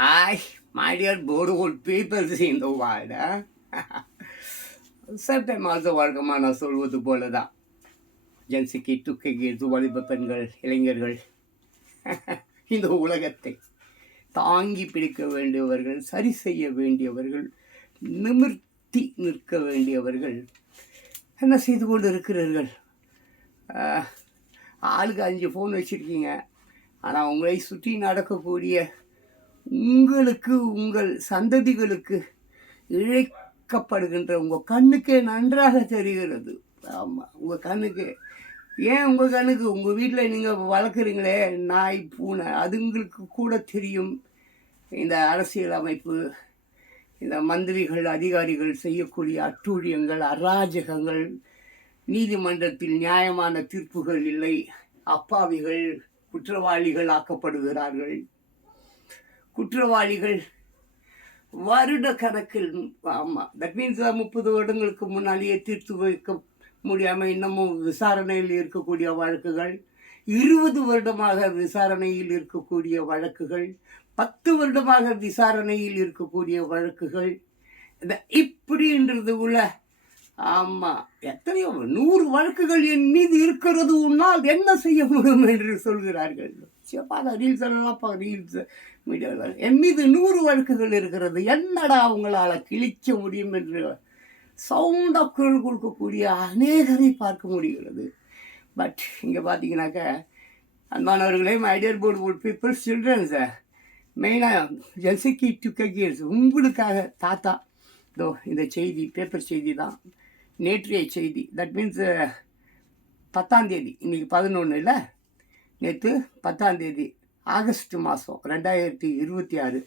Hi, my dear boardroom people in the world. Sometimes also வழக்கமாக நான் சொல்வது போல தான் ஜென்சிக்கு துக்கைக்கு வாலிப பெண்கள் இளைஞர்கள் இந்த உலகத்தை தாங்கி பிடிக்க வேண்டியவர்கள், சரி செய்ய வேண்டியவர்கள், நிமிர்த்தி நிற்க வேண்டியவர்கள் என்ன செய்து கொண்டு இருக்கிறீர்கள்? ஆளுக்கு 5 ஃபோன் வச்சுருக்கீங்க. ஆனால் உங்களை சுற்றி நடக்கக்கூடிய உங்களுக்கு, உங்கள் சந்ததிகளுக்கு இழைக்கப்படுகின்ற உங்கள் கண்ணுக்கே நன்றாக தெரிகிறது. ஆமாம், உங்கள் கண்ணுக்கு. ஏன் உங்கள் கண்ணுக்கு? உங்கள் வீட்டில் நீங்கள் வளர்க்குறீங்களே நாய், பூனை, அதுங்களுக்கு கூட தெரியும் இந்த அரசியல் அமைப்பு, இந்த மந்திரிகள், அதிகாரிகள் செய்யக்கூடிய அட்டூழியங்கள், அராஜகங்கள், நீதிமன்றத்தில் நியாயமான தீர்ப்புகள் இல்லை, அப்பாவிகள் குற்றவாளிகள் ஆக்கப்படுகிறார்கள். குற்றவாளிகள் வருட கணக்கில், ஆமாம், தட் மீன்ஸ் 30 வருடங்களுக்கு முன்னாலேயே தீர்த்து வைக்க முடியாமல் இன்னமும் விசாரணையில் இருக்கக்கூடிய வழக்குகள், 20 வருடமாக விசாரணையில் இருக்கக்கூடிய வழக்குகள், 10 வருடமாக விசாரணையில் இருக்கக்கூடிய வழக்குகள், இப்படின்றது உள்ள. ஆமாம், எத்தனையோ 100 வழக்குகள் என் மீது இருக்கிறது, உன்னால் என்ன செய்ய முடியும் என்று சொல்கிறார்கள். ரீல்ஸ் எல்லாம் ரீல்ஸ் மீடியாவில் என் மீது 100 வழக்குகள் இருக்கிறது, என்னடா அவங்களால் கிழிக்க முடியும் என்று சவுண்டாக குரல் கொடுக்கக்கூடிய அநேகரை பார்க்க முடிகிறது. பட் இங்கே பார்த்தீங்கன்னாக்க, அன்பானவர்களே, மை டியர் போர்ட் பீப்புள்ஸ், சில்ட்ரன்ஸை மெயினாக ஜென்சிக்கு டுக்ககியர்ஸ், உங்களுக்காக தாத்தா இதோ இந்த செய்தி, பேப்பர் செய்தி தான், நேற்றைய செய்தி. தட் மீன்ஸ் 10ஆம் தேதி, இன்றைக்கி 11 இல்லை, நேற்று 10ஆம் தேதி ஆகஸ்ட் மாதம் 2026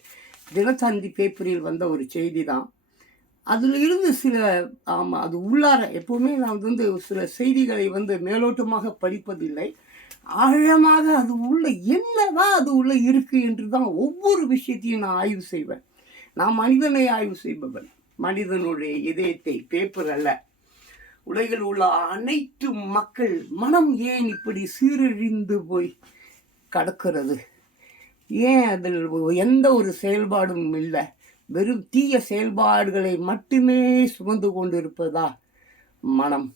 தினத்தந்தி பேப்பரில் வந்த ஒரு செய்தி தான். அதில் இருந்து சில, ஆமாம், அது உள்ளார எப்போவுமே நான் சில செய்திகளை மேலோட்டமாக படிப்பதில்லை, ஆழமாக அது உள்ள என்னதான் அது உள்ள இருக்குது என்று தான் ஒவ்வொரு விஷயத்தையும் நான் ஆய்வு செய்வேன். நான் மனிதனை ஆய்வு செய்பவன், மனிதனுடைய இதயத்தை, பேப்பர் அல்ல. உலகில் உள்ள அனைத்து மக்கள் மனம் ஏன் இப்படி சீரழிந்து போய் கடக்கிறது? ஏன் அதில் எந்த ஒரு செயல்பாடும் இல்லை, வெறும் தீய செயல்பாடுகளை மட்டுமே சுமந்து கொண்டு இருப்பதா மனம்?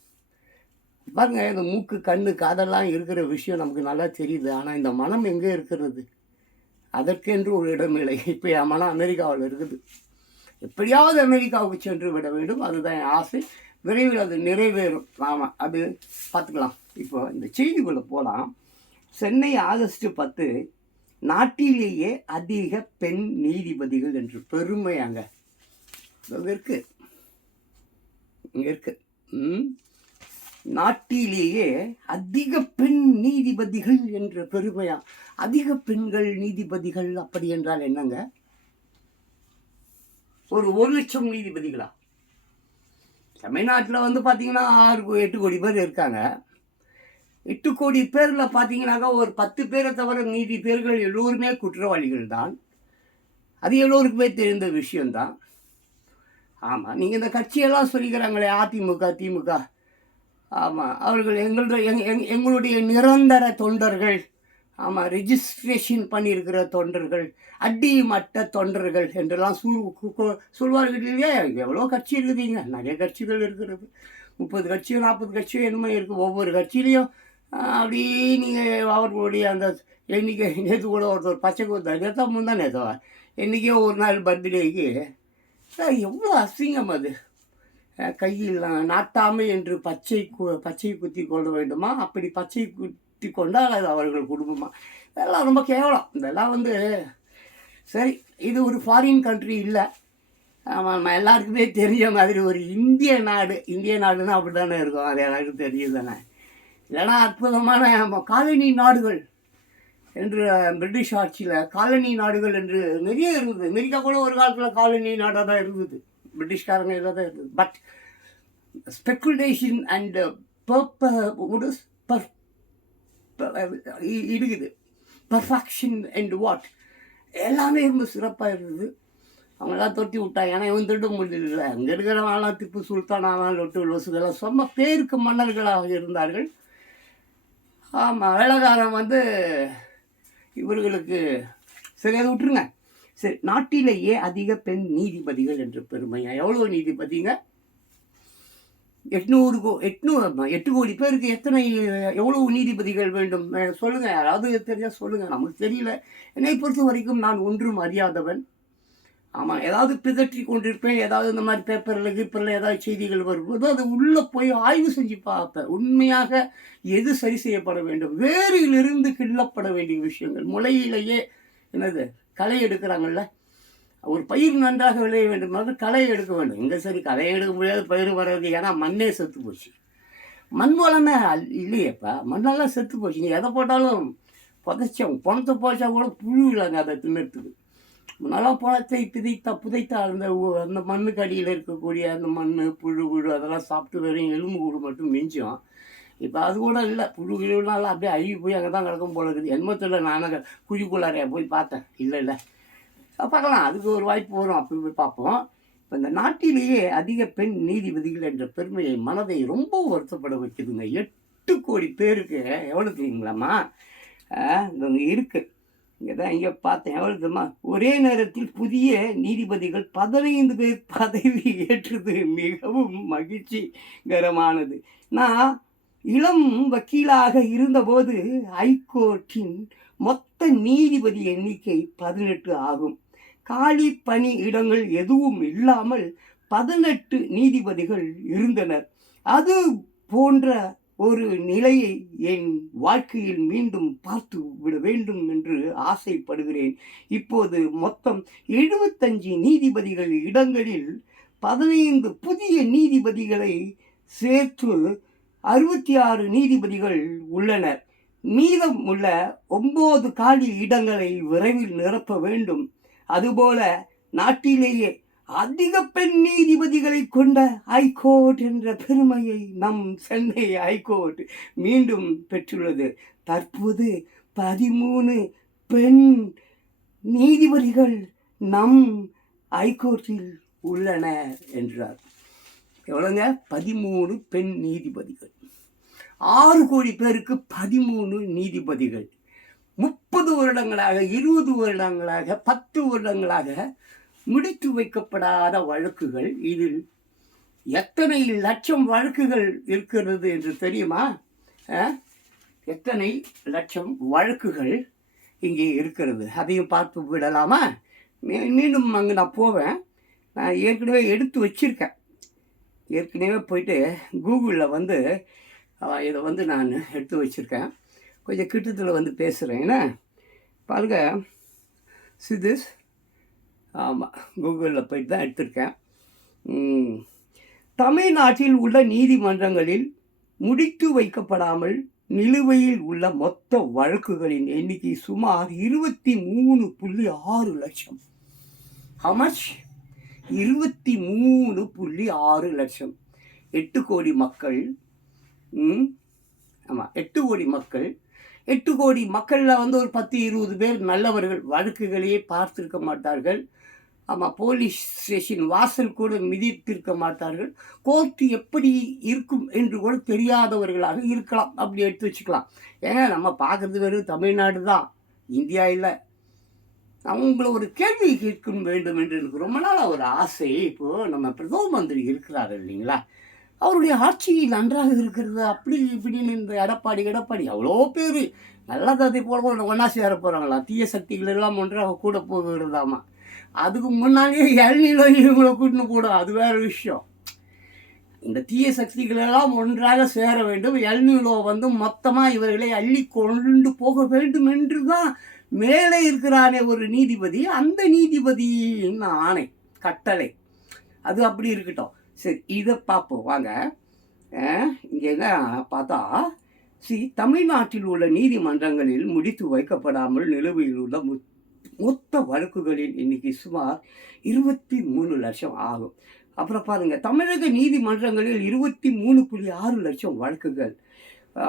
பாருங்க, இந்த மூக்கு, கண்ணு, காதெல்லாம் இருக்கிற விஷயம் நமக்கு நல்லா தெரியுது. ஆனால் இந்த மனம் எங்கே இருக்கிறது? அதற்கென்று ஒரு இடம் இல்லை. இப்போ என் மனம் அமெரிக்காவில் இருக்குது. எப்படியாவது அமெரிக்காவுக்கு சென்று விட வேண்டும், அதுதான் என் ஆசை. விரைவில் அது நிறைவேறும். ஆமாம், அது பார்த்துக்கலாம். இப்போ இந்த செய்திக்குள்ளே போகலாம். சென்னை ஆகஸ்ட் 10, நாட்டிலேயே அதிக பெண் நீதிபதிகள் என்று பெருமையாங்க. இங்கே இருக்கு. நாட்டிலேயே அதிக பெண் நீதிபதிகள் என்ற பெருமையா. அதிக பெண்கள் நீதிபதிகள் அப்படி என்றால் என்னங்க? ஒரு 1,00,000 நீதிபதிகளா? தமிழ்நாட்டில் பார்த்தீங்கன்னா 6-8 கோடி பேர் இருக்காங்க. 8 கோடி பேரில் பார்த்தீங்கன்னாக்கா ஒரு 10 பேரை தவிர மீதி பேர்கள் எல்லோருமே குற்றவாளிகள் தான். அது எல்லோருக்குமே தெரிந்த விஷயந்தான். ஆமாம், நீங்கள் இந்த கட்சியெல்லாம் சொல்லிக்கிறாங்களே, அதிமுக, திமுக, ஆமாம், அவர்கள் எங்களுடைய நிரந்தர தொண்டர்கள், ஆமாம், ரெஜிஸ்ட்ரேஷன் பண்ணியிருக்கிற தொண்டர்கள், அடிமட்ட தொண்டர்கள் என்றெல்லாம் சொல்வார்கள் இல்லையா? எவ்வளோ கட்சி இருக்குதுங்க, நிறைய கட்சிகள் இருக்கிறது. 30 கட்சியோ 40 கட்சியோ என்னமோ இருக்குது. ஒவ்வொரு கட்சியிலையும் அப்படி நீங்கள் அவர்களுடைய அந்த எண்ணிக்கை. நேற்று கூட ஒருத்தர் பச்சை கொடுத்தாரு, நேற்று முந்தான் நேற்று என்றைக்கோ ஒரு நாள் பர்த்டேக்கு. எவ்வளோ அசிங்கம் அது! கையில் நாட்டாமை என்று பச்சை குத்தி கொள்ள வேண்டுமா? அப்படி பச்சை குத்தி கொண்டால் அது அவர்கள் குடும்பமா? இதெல்லாம் ரொம்ப கேவலம். இதெல்லாம் சரி, இது ஒரு ஃபாரின் கண்ட்ரி இல்லை. ஆமாம், நம்ம எல்லாருக்குமே தெரிஞ்ச மாதிரி ஒரு இந்திய நாடு. இந்திய நாடுன்னா அப்படி தானே இருக்கும், அது எல்லாருக்கும் தெரியும் தானே? இல்லைனா அற்புதமான காலனி நாடுகள் என்று பிரிட்டிஷ் ஆட்சியில் காலனி நாடுகள் என்று நிறைய இருந்தது. அமெரிக்கா கூட ஒரு காலத்தில் காலனி நாடாக தான் இருந்தது, பிரிட்டிஷ்காரங்க இதில் தான் இருந்தது. பட் ஸ்பெக்குலேஷன் அண்ட் இருக்குது, பர்ஃபெக்ஷன் அண்ட் வாட் எல்லாமே ரொம்ப சிறப்பாக இருந்தது. அவங்களாம் தொட்டி விட்டாங்க. ஏன்னா இவன் திருட முடியல. அங்கே இருக்கிறவங்களாம் திப்பு சுல்தானாலாம் லொட்டு லொசுகெல்லாம் சொன்ன பேருக்கு மன்னர்களாக இருந்தார்கள். ஆமாம், வேலைக்காரன் இவர்களுக்கு சரி, அதை விட்டுருங்க. சரி, நாட்டிலேயே அதிக பெண் நீதிபதிகள் என்ற பெருமையா? எவ்வளோ நீதிபதிங்க? 8 கோடி பேருக்கு எவ்வளவு நீதிபதிகள் வேண்டும்? சொல்லுங்க, யாராவது தெரிஞ்சா சொல்லுங்க. நமக்கு தெரியல. என்னை பொறுத்த வரைக்கும் நான் ஒன்றும் அறியாதவன். ஆமாம், ஏதாவது பிதற்றி கொண்டிருப்பேன். ஏதாவது இந்த மாதிரி கீப்பரில் ஏதாவது செய்திகள் வரும்போது அது உள்ளே போய் ஆய்வு செஞ்சு பார்ப்பேன். உண்மையாக எது சரி செய்யப்பட வேண்டும், வேரிலிருந்து கிள்ளப்பட வேண்டிய விஷயங்கள். முளையிலேயே என்னது களை எடுக்கிறாங்கல்ல, ஒரு பயிர் நன்றாக விளைய வேண்டும், களை எடுக்க வேண்டும். இங்கே சரி, களையை எடுக்க முடியாது, பயிர் வர்றது. ஏன்னா மண்ணே செத்து போச்சு. மண் வளமே இல்லையேப்பா, மண்ணெல்லாம் செத்து போச்சு. நீ எதை போட்டாலும் புதைச்சோம், பணத்தை போச்சா கூட புழு இல்லைங்க அதை தின்னுறதுக்கு. நல்லா பழத்தை புதைத்த அந்த மண்ணுக்கு அடியில் இருக்கக்கூடிய அந்த மண், புழு அதெல்லாம் சாப்பிட்டு வெறும் எலும்பு கூடு மட்டும் மிஞ்சும். இப்போ அது கூட இல்லை, புழுனால அப்படியே அழுகி போய் அங்கே தான் கிடக்கும் போல இருக்குது. எண்பத்தில் நானே குழிக்குள்ளாரையா போய் பார்த்தேன். இல்லை பார்க்கலாம், அதுக்கு ஒரு வாய்ப்பு வரும், அப்படி போய் பார்ப்போம். இப்போ இந்த நாட்டிலேயே அதிக பெண் நீதிபதிகள் என்ற பெருமையை மனதை ரொம்ப வருத்தப்பட வைக்குதுங்க. 8 கோடி பேருக்கு எவ்வளோ தெரியுங்களாம்மா? இங்கே இருக்குது, இங்கே தான் இங்கே பார்த்தேன். எவ்வளோ தெரியுமா? ஒரே நேரத்தில் புதிய நீதிபதிகள் 15 பேர் பதவி ஏற்றது மிகவும் மகிழ்ச்சிகரமானது. நான் இளம் வக்கீலாக இருந்தபோது ஹைகோர்ட்டின் மொத்த நீதிபதி எண்ணிக்கை 18 ஆகும். காலி பணி இடங்கள் எதுவும் இல்லாமல் 18 நீதிபதிகள் இருந்தனர். அது போன்ற ஒரு நிலையை என் வாழ்க்கையில் மீண்டும் பார்த்து விட வேண்டும் என்று ஆசைப்படுகிறேன். இப்போது மொத்தம் 75 நீதிபதிகள் இடங்களில் 15 புதிய நீதிபதிகளை சேர்த்து 66 நீதிபதிகள் உள்ளனர். மீதம் உள்ள 9 காலி இடங்களை விரைவில் நிரப்ப வேண்டும். அதுபோல நாட்டிலேயே அதிக பெண் நீதிபதிகளை கொண்ட ஹைகோர்ட் என்ற பெருமையை நம் சென்னை ஹைகோர்ட் மீண்டும் பெற்றுள்ளது. தற்போது 13 பெண் நீதிபதிகள் நம் ஹைகோர்ட்டில் உள்ளனர் என்றார். எவ்வளோங்க? 13 பெண் நீதிபதிகள். 6 கோடி பேருக்கு 13 நீதிபதிகள். 30 வருடங்களாக, 20 வருடங்களாக, 10 வருடங்களாக முடித்து வைக்கப்படாத வழக்குகள். இதில் எத்தனை லட்சம் வழக்குகள் இருக்கிறது என்று தெரியுமா? எத்தனை லட்சம் வழக்குகள் இங்கே இருக்கிறது, அதையும் பார்த்து விடலாமா? மீண்டும் அங்கே நான் போவேன். நான் ஏற்கனவே எடுத்து வச்சுருக்கேன். ஏற்கனவே போயிட்டு கூகுளில் இதை நான் எடுத்து வச்சுருக்கேன். கொஞ்சம் கிட்டத்தில் பேசுகிறேன். ஏன்னா பாருங்க, சிதிஸ், ஆமாம், கூகுளில் போயிட்டு தான் எடுத்திருக்கேன். தமிழ்நாட்டில் உள்ள நீதிமன்றங்களில் முடித்து வைக்கப்படாமல் நிலுவையில் உள்ள மொத்த வழக்குகளின் எண்ணிக்கை சுமார் 23.6 லட்சம். ஹமச்? 23.6 லட்சம். 8 கோடி மக்கள். ஆமாம், 8 கோடி மக்கள். 8 கோடி மக்களில் ஒரு 10-20 பேர் நல்லவர்கள், வழக்குகளையே பார்த்துருக்க மாட்டார்கள். ஆமாம், போலீஸ் ஸ்டேஷன் வாசல் கூட மிதித்திருக்க மாட்டார்கள். கோர்ட்டு எப்படி இருக்கும் என்று கூட தெரியாதவர்களாக இருக்கலாம். அப்படி எடுத்து வச்சுக்கலாம். ஏன்னா நம்ம பார்க்குறது வெறும் தமிழ்நாடு தான், இந்தியா இல்லை. அவங்கள ஒரு கேள்வி கேட்க வேண்டும் என்று எனக்கு ரொம்ப நாளாக ஒரு ஆசை. இப்போது நம்ம பிரதம மந்திரி இருக்கிறார் இல்லைங்களா, அவருடைய ஆட்சி நன்றாக இருக்கிறது அப்படி இப்படின்னு இந்த எடப்பாடி அவ்வளோ பேர் நல்ல கதை போல ஒன்றா சேர போகிறாங்களாம். தீய சக்திகள் எல்லாம் ஒன்றாக கூட போகிறதாமா. அதுக்கு முன்னாடியே இவங்களை கூட்டின்னு போடும், அது வேறு விஷயம். இந்த தீய சக்திகள் எல்லாம் ஒன்றாக சேர வேண்டும். எல்நிலோ மொத்தமாக இவர்களை அள்ளி கொண்டு போக வேண்டும் என்று தான் மேலே இருக்கிறானே ஒரு நீதிபதி, அந்த நீதிபதியின் ஆணை, கட்டளை, அது அப்படி இருக்கட்டும். சரி, இதை பார்ப்போம் வாங்க. இங்கே என்ன பார்த்தா, தமிழ்நாட்டில் உள்ள நீதிமன்றங்களில் முடித்து வைக்கப்படாமல் நிலுவையில் உள்ள மொத்த வழக்குகளின் எண்ணிக்கை சுமார் 23 லட்சம் ஆகும். அப்புறம் பாருங்கள், தமிழக நீதிமன்றங்களில் 23.6 லட்சம் வழக்குகள்.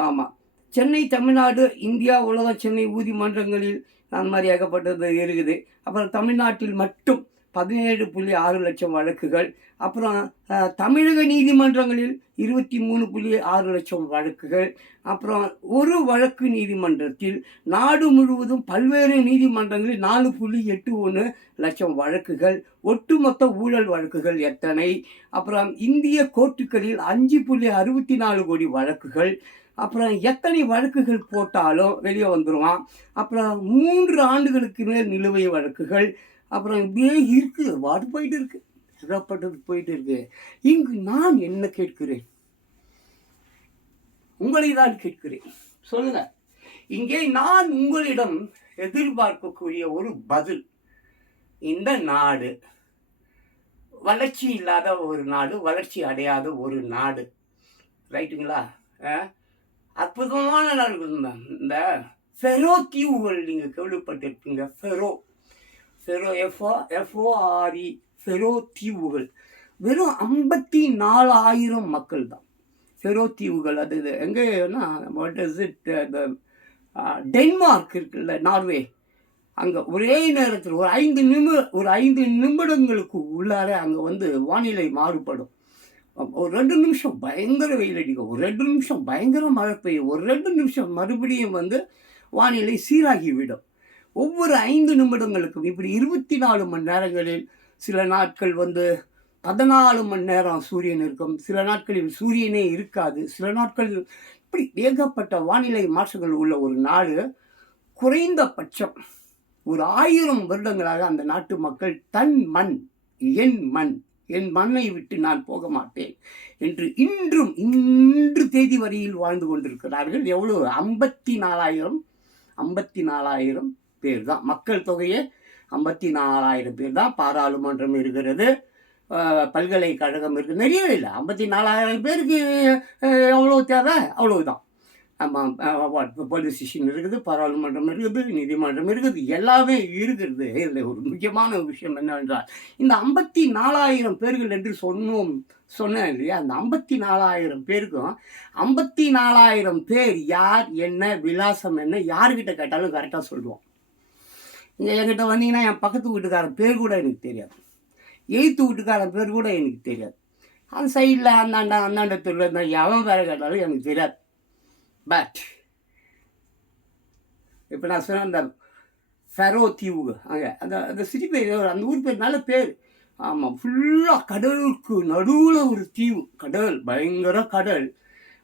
ஆமாம், சென்னை, தமிழ்நாடு, இந்தியா, உலக சென்னை நீதிமன்றங்களில் அந்த மாதிரி ஏகப்பட்டது இருக்குது. அப்புறம் தமிழ்நாட்டில் மட்டும் 17.6 லட்சம் வழக்குகள். அப்புறம் தமிழக நீதிமன்றங்களில் 23.6 லட்சம் வழக்குகள். அப்புறம் ஒரு வழக்கு நீதிமன்றத்தில் நாடு முழுவதும் பல்வேறு நீதிமன்றங்களில் 4.81 லட்சம் வழக்குகள். ஒட்டுமொத்த ஊழல் வழக்குகள் எத்தனை? அப்புறம் இந்திய கோர்ட்டுகளில் 5.64 கோடி வழக்குகள். அப்புறம் எத்தனை வழக்குகள் போட்டாலும் வெளியே வந்துடுவான். அப்புறம் 3 ஆண்டுகளுக்கு மேல் நிலுவை வழக்குகள். அப்புறம் இப்படியே இருக்குது, வாட்டு போயிட்டு இருக்கு, ஏகப்பட்டது போயிட்டு இருக்கு. இங்கு நான் என்ன கேட்கிறேன், உங்களை தான் கேட்கிறேன், சொல்லுங்க. இங்கே நான் உங்களிடம் எதிர்பார்க்கக்கூடிய ஒரு பதில், இந்த நாடு வளர்ச்சி இல்லாத ஒரு நாடு, வளர்ச்சி அடையாத ஒரு நாடு, ரைட்டுங்களா? அற்புதமான நாடுகள். இந்த ஃபெரோ தீவுகள் நீங்கள் கேள்விப்பட்டிருப்பீங்க. ஃபெரோ FORE ஃபெரோ தீவுகள் வெறும் 54,000 மக்கள் தான். ஃபெரோ தீவுகள் அது எங்கேன்னா, வாட் இஸ் இட், டென்மார்க் இருக்குல்ல, நார்வே, அங்கே ஒரே நேரத்தில் ஒரு 5 நிமிடங்களுக்கு உள்ளார அங்கே வந்து வானிலை மாறுபடும். ஒரு 2 நிமிஷம் பயங்கர வெயில் அடிக்கும், ஒரு 2 நிமிஷம் பயங்கர மழை பெய்யும், ஒரு 2 நிமிஷம் மறுபடியும் வந்து வானிலை சீராகிவிடும். ஒவ்வொரு 5 நிமிடங்களுக்கும் இப்படி 24 மணி நேரங்களில் சில நாட்கள் வந்து 14 மணி நேரம் சூரியன் இருக்கும், சில நாட்களில் சூரியனே இருக்காது, சில நாட்களில் இப்படி ஏகப்பட்ட வானிலை மாற்றங்கள் உள்ள ஒரு நாடு. குறைந்தபட்சம் ஒரு 1000 வருடங்களாக அந்த நாட்டு மக்கள் தன் மண், என் மண்ணை விட்டு நான் போக மாட்டேன் என்று இன்று தேதி வரையில் வாழ்ந்து கொண்டிருக்கிறார்கள். எவ்வளோ? 54,000 பேர் தான். மக்கள் தொகையே 54,000 பேர் தான். பாராளுமன்றம் இருக்கிறது, பல்கலைக்கழகம் இருக்குது, நிறைய இல்லை. 54,000 பேருக்கு எவ்வளோ தேவை, அவ்வளவுதான். போலீஸ் ஸ்டேஷன் இருக்குது, பாராளுமன்றம் இருக்குது, நீதிமன்றம் இருக்குது, எல்லாமே இருக்கிறது. இதில் ஒரு முக்கியமான விஷயம் என்னவென்றால், இந்த 54,000 பேர்கள் என்று சொன்னேன் இல்லையா, அந்த 54,000 பேருக்கும் 54,000 பேர் யார், என்ன விலாசம் என்ன, யார்கிட்ட கேட்டாலும் கரெக்டாக சொல்லுவோம். நீங்கள் என்கிட்ட வந்தீங்கன்னா என் பக்கத்து வீட்டுக்காரன் பேர் கூட எனக்கு தெரியாது, எய்த்து வீட்டுக்காரன் பேர் கூட எனக்கு தெரியாது, அந்த சைடில் அந்தாண்ட தெருவில் இருந்தால் எவன் பேரை கேட்டாலும் எனக்கு தெரியாது. பட் இப்போ நான் சொன்ன அந்த ஃபெரோ தீவு, அங்கே அந்த சிட்டி பேர், அந்த ஊர் பேர் நல்ல பேர். ஆமாம், ஃபுல்லாக கடலுக்கு நடுவில் ஒரு தீவு, கடல், பயங்கர கடல்.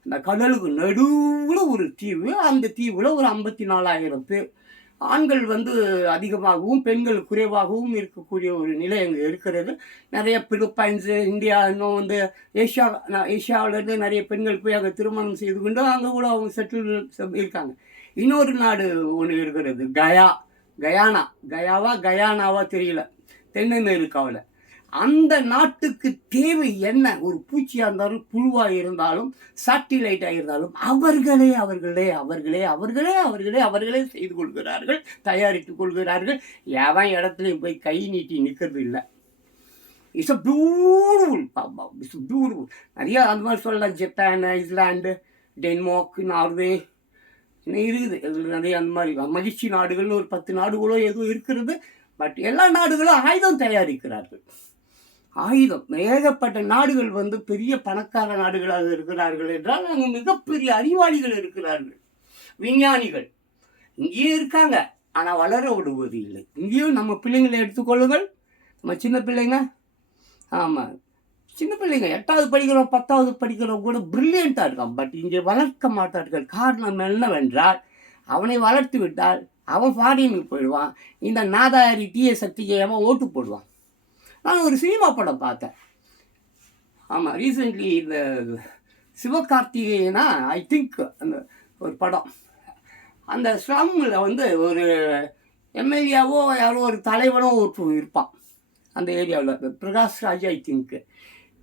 அந்த கடலுக்கு நடுவில் ஒரு தீவு. அந்த தீவில் ஒரு 54,000 பேர். ஆண்கள் வந்து அதிகமாகவும் பெண்கள் குறைவாகவும் இருக்கக்கூடிய ஒரு நிலை அங்கே இருக்கிறது. நிறைய பிலிப்பைன்ஸு, இந்தியா, இன்னும் வந்து ஏஷியாவிலேருந்து நிறைய பெண்கள் போய் அங்கே திருமணம் செய்து கொண்டு அங்கே கூட அவங்க செட்டில் இருக்காங்க. இன்னொரு நாடு ஒன்று இருக்கிறது, கயானாவா தெரியல, தென் அமெரிக்காவில். அந்த நாட்டுக்கு தேவை என்ன? ஒரு பூச்சியாக இருந்தாலும், புழுவாக இருந்தாலும், சாட்டிலைட்டாக இருந்தாலும் அவர்களே செய்து கொள்கிறார்கள், தயாரித்து கொள்கிறார்கள். எவன் இடத்துலையும் போய் கை நீட்டி நிற்கிறது இல்லை. It's a beautiful. நிறையா அந்த மாதிரி சொல்லலாம். ஜப்பான், ஐஸ்லாண்டு, டென்மார்க், நார்வே இருக்குது. நிறைய அந்த மாதிரி மகிழ்ச்சி நாடுகள்னு ஒரு 10 நாடுகளோ ஏதோ இருக்கிறது. பட் எல்லா நாடுகளும் ஆயுதம் தயாரிக்கிறார்கள். ஏகப்பட்ட நாடுகள் வந்து பெரிய பணக்கார நாடுகளாக இருக்கிறார்கள் என்றால் அங்கே மிகப்பெரிய அறிவாளிகள் இருக்கிறார்கள், விஞ்ஞானிகள் இங்கேயும் இருக்காங்க. ஆனால் வளர விடுவது இல்லை. இங்கேயும் நம்ம பிள்ளைங்களை எடுத்துக்கொள்ளுங்கள், நம்ம சின்ன பிள்ளைங்க. ஆமாம், சின்ன பிள்ளைங்க 8வது படிக்கிறோம், 10வது படிக்கிறோம் கூட பிரில்லியண்ட்டாக இருக்கான். பட் இங்கே வளர்க்க மாட்டார்கள். காரணம் என்னவென்றால், அவனை வளர்த்து விட்டால் அவன் ஃபாரினுக்கு போயிடுவான். இந்த நாதாரி தீய சக்திக்கு அவன் ஓட்டு போடுவான். நான் ஒரு சினிமா படம் பார்த்தேன். ஆமாம், ரீசெண்ட்லி இந்த சிவகார்த்திகேயனா ஐ திங்க் அந்த ஒரு படம், அந்த ஸ்லம்மில் வந்து ஒரு எம்எல்ஏவோ யாரோ ஒரு தலைவனோ ஒருத்தர் இருப்பான் அந்த ஏரியாவில், பிரகாஷ் ராஜ் ஐ திங்க்கு.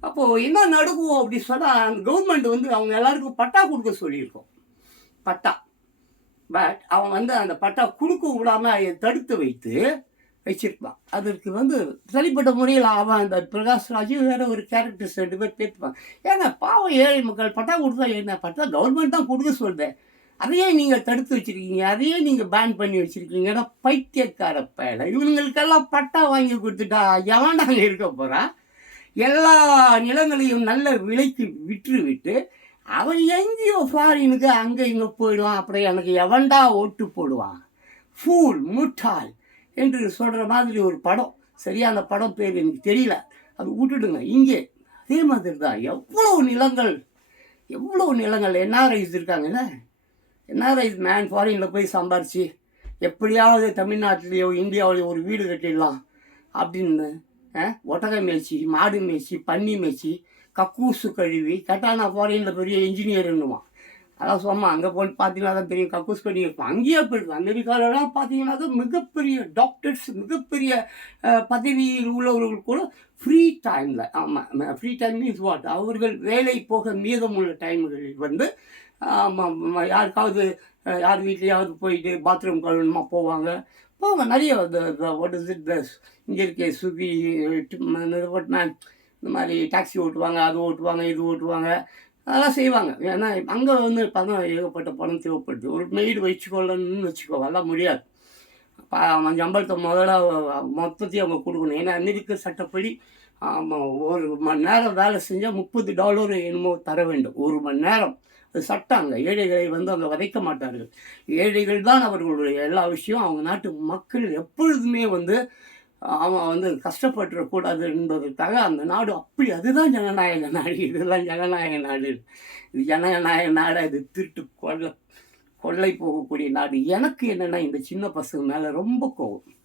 அப்போது என்ன நடக்கும் அப்படி சொன்னால், அந்த கவர்மெண்ட் வந்து அவங்க எல்லாருக்கும் பட்டா கொடுக்க சொல்லியிருக்கோம், பட்டா. பட் அவன் வந்து அந்த பட்டா கொடுக்க விடாமல் தடுத்து வச்சிருப்பான். அதற்கு வந்து தனிப்பட்ட முறையில் அவன் அந்த பிரகாஷ் ராஜ் வேறு ஒரு கேரக்டர்ஸ் 2 பேர் பேத்துப்பான். ஏங்க பாவம், ஏழை மக்கள் பட்டா கொடுத்தா என்ன, பட்டா கவர்மெண்ட் தான் கொடுக்க சொல்லுதேன், அதையே நீங்கள் தடுத்து வச்சுருக்கீங்க, அதையே நீங்கள் பேன் பண்ணி வச்சுருக்கீங்கன்னா பைத்தியக்கார பயலை. இவங்களுக்கெல்லாம் பட்டா வாங்கி கொடுத்துட்டா எவன்டாங்க இருக்க போகிறா? எல்லா நிலங்களையும் நல்ல விலைக்கு விற்று விட்டு அவன் எங்கேயோ ஃபாரினுக்கு அங்கே இங்கே போயிடுவான். அப்புறம் எனக்கு எவன்டா ஓட்டு போடுவான்? ஃபூல், முட்டாள் என்று சொல்கிற மாதிரி ஒரு படம். சரியா அந்த படம் பேர் எனக்கு தெரியல, அது விட்டுடுங்க. இங்கே அதே மாதிரி தான் எவ்வளோ நிலங்கள் என்ஆர்ஐஸ் இருக்காங்கல்ல. என்ஆர்ஐஸ் மேன் ஃபாரினில் போய் சம்பாரிச்சு எப்படியாவது தமிழ்நாட்டிலேயோ இந்தியாவிலேயோ ஒரு வீடு கட்டிடலாம் அப்படின்னு ஒட்டகை மேய்ச்சி, மாடு மேய்ச்சி, பன்னி மேய்ச்சி, கக்கூசு கழுவி கேட்டால் நான் ஃபாரினில் பெரிய இன்ஜினியர்னுவான். அதான் சொன்னான். அங்கே போய் பார்த்தீங்கன்னா தான் பெரிய கக்கூஸ் பண்ணி இருப்பான். அங்கேயே போயிருக்கு. அமெரிக்காவிலலாம் பார்த்தீங்கன்னா மிகப்பெரிய டாக்டர்ஸ், மிகப்பெரிய பதவியில் உள்ளவர்கள் கூட ஃப்ரீ டைமில், ஆமாம் ஃப்ரீ டைம் மீன்ஸ் வாட், அவர்கள் வேலை போக மீதமுள்ள டைம்களில் வந்து யாருக்காவது யார் வீட்லேயாவது போயிட்டு பாத்ரூம் கழுவணுமா போவாங்க. நிறைய வாட் இஸ் இட் இங்கே இருக்கே ஸ்விக்கி, இந்த மாதிரி டாக்ஸி ஓட்டுவாங்க, அது ஓட்டுவாங்க, இது ஓட்டுவாங்க, அதெல்லாம் செய்வாங்க. ஏன்னா அங்கே வந்து பணம், ஏகப்பட்ட பணம் தேவைப்படுது. ஒரு மெய்டு வச்சுக்கொள்ளணும்னு வச்சுக்கோ, அதெல்லாம் முடியாது. சம்பளத்தை மொத்தத்தையும் அவங்க கொடுக்கணும். ஏன்னா அமெரிக்க சட்டப்படி ஒரு மணி நேரம் வேலை செஞ்சால் $30 என்னமோ தர வேண்டும், ஒரு மணி நேரம். அது சட்டம். அங்கே ஏழைகளை வந்து அங்கே வதைக்க மாட்டார்கள். ஏழைகள் தான் அவர்களுடைய எல்லா விஷயம். அவங்க நாட்டு மக்கள் எப்பொழுதுமே வந்து அவன் வந்து கஷ்டப்பட்டுறக்கூடாது என்பதற்காக அந்த நாடு அப்படி, அதுதான் ஜனநாயக நாடு. இதெல்லாம் ஜனநாயக நாடு, இது ஜனநாயக நாடு. இது திருட்டு கொள்ளை போகக்கூடிய நாடு. எனக்கு என்னென்னா இந்த சின்ன பசங்க மேலே ரொம்ப கோவம்.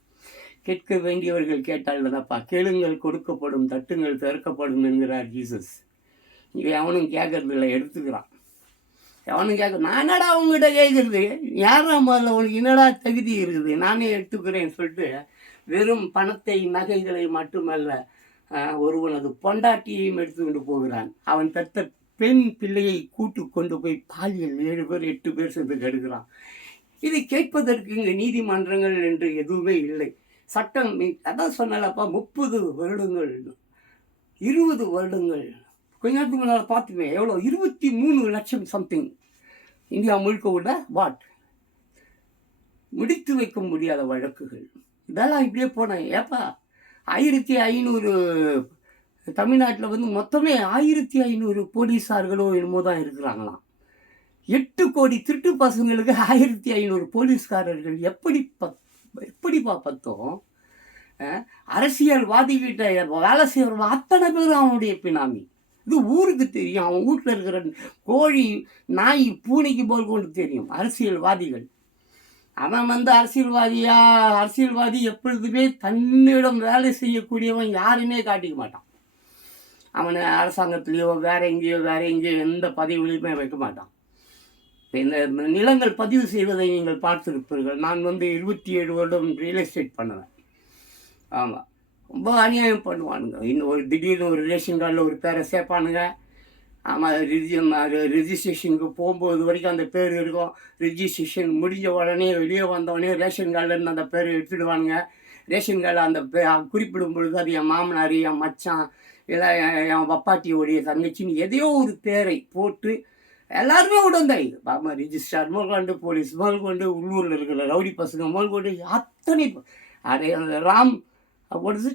கேட்க வேண்டியவர்கள் கேட்டால்தானப்பா, கேளுங்கள் கொடுக்கப்படும், தட்டுங்கள் திறக்கப்படும் என்கிறார் ஜீசஸ். இவன் அவனும் கேட்கறதில்ல, எடுத்துக்கிறான். எவனும் நான் என்னடா அவங்ககிட்ட கேட்குறது? யாரா முதல்ல உனக்கு என்னடா தகுதி இருக்குது? நானே எடுத்துக்கிறேன்னு சொல்லிட்டு வெறும் பணத்தை, நகைகளை மட்டுமல்ல, ஒருவனது பொண்டாட்டியையும் எடுத்துக்கொண்டு போகிறான். அவன் பெற்ற பெண் பிள்ளையை கூட்டு கொண்டு போய் பாலியல் 7 பேர் 8 பேர் சேர்ந்து கெடுக்கிறான். இதை கேட்பதற்கு இங்கே நீதிமன்றங்கள் என்று எதுவுமே இல்லை. சட்டம் அதான் சொன்னாலப்பா, 30 வருடங்கள் 20 வருடங்கள் கொஞ்ச நேரத்துக்கு முன்னால் பார்த்துமே எவ்வளோ 23 லட்சம் சம்திங் இந்தியா முழுக்க உள்ள முடித்து வைக்க முடியாத வழக்குகள். இதெல்லாம் இப்படியே போனேன். ஏப்பா 1500 தமிழ்நாட்டில் வந்து மொத்தமே 1500 போலீஸார்களோ என்னமோ தான் இருக்கிறாங்களாம். 8 கோடி திருட்டு பசங்களுக்கு 1500 போலீஸ்காரர்கள் எப்படிப்பா பத்தோம்? அரசியல்வாதிகிட்ட வேலை செய்கிறவங்க அத்தனை பேரும் அவனுடைய பினாமி. இது ஊருக்கு தெரியும். அவன் வீட்டில் இருக்கிற கோழி, நாய், பூனைக்கு போல் கொண்டு தெரியும். அரசியல்வாதிகள் அவன் வந்து அரசியல்வாதி எப்பொழுதுமே தன்னிடம் வேலை செய்யக்கூடியவன் யாருன்னே காட்டிக்க மாட்டான். அவனை அரசாங்கத்திலேயோ வேற எங்கேயோ எந்த பதவியிலையுமே வைக்க மாட்டான். இந்த நிலங்கள் பதிவு செய்வதை நீங்கள் பார்த்துருப்பீர்கள். நான் வந்து 27 வருடம் ரியல் எஸ்டேட் பண்ணுவேன். ஆமாம், ரொம்ப அநியாயம் பண்ணுவானுங்க. இன்னும் திடீர்னு ஒரு ரேஷன் கார்டில் ஒரு பேரை சேர்ப்பானுங்க. ஆமாம், ரிஜிஸ்ட்ரேஷனுக்கு போகும்போது வரைக்கும் அந்த பேர் இருக்கும். ரிஜிஸ்ட்ரேஷன் முடிஞ்ச உடனே வெளியே வந்தோடனே ரேஷன் கார்டிலேருந்து அந்த பேர் எடுத்துடுவானுங்க. ரேஷன் கார்டில் அந்த குறிப்பிடும் பொழுது அது என் மாமனார், என் மச்சான், இல்லை என் பப்பாட்டியோடைய தங்கச்சின்னு எதையோ ஒரு பேரை போட்டு எல்லாருமே உடந்தாய். ஆமாம், ரிஜிஸ்ட்ரார் முதல்கொண்டு, போலீஸ் முதல்கொண்டு, உள்ளூரில் இருக்கிற ரவுடி பசங்க முதல்கொண்டு அத்தனை அதே அந்த ராம் போடுது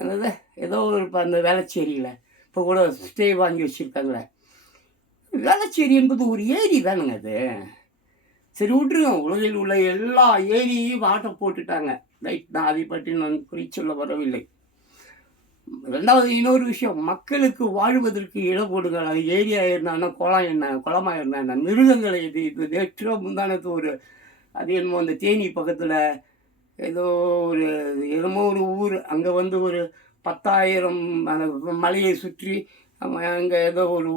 என்னது ஏதோ ஒரு அந்த வேளச்சேரியில் இப்போ கூட ஸ்டே வாங்கி வச்சுருக்காங்களே. வேளச்சேரி என்பது ஒரு ஏரி தானுங்க அது. சரி விட்டுருங்க, உலகில் உள்ள எல்லா ஏரியையும் ஆட்டை போட்டுட்டாங்க. ரைட், நான் அதை பற்றி நான் குறிச்சொல்ல வரவில்லை. ரெண்டாவது இன்னொரு விஷயம், மக்களுக்கு வாழ்வதற்கு இடம் கொடுங்க. அது ஏரியா இருந்தாங்கன்னா குளமாக இருந்தா மிருகங்களை இது நேற்றோ முந்தானத்து ஒரு அது என்னமோ அந்த தேனி பக்கத்தில் ஏதோ ஒரு ஊர், அங்கே வந்து ஒரு 10,000 அந்த மலையை சுற்றி அங்கே ஏதோ ஒரு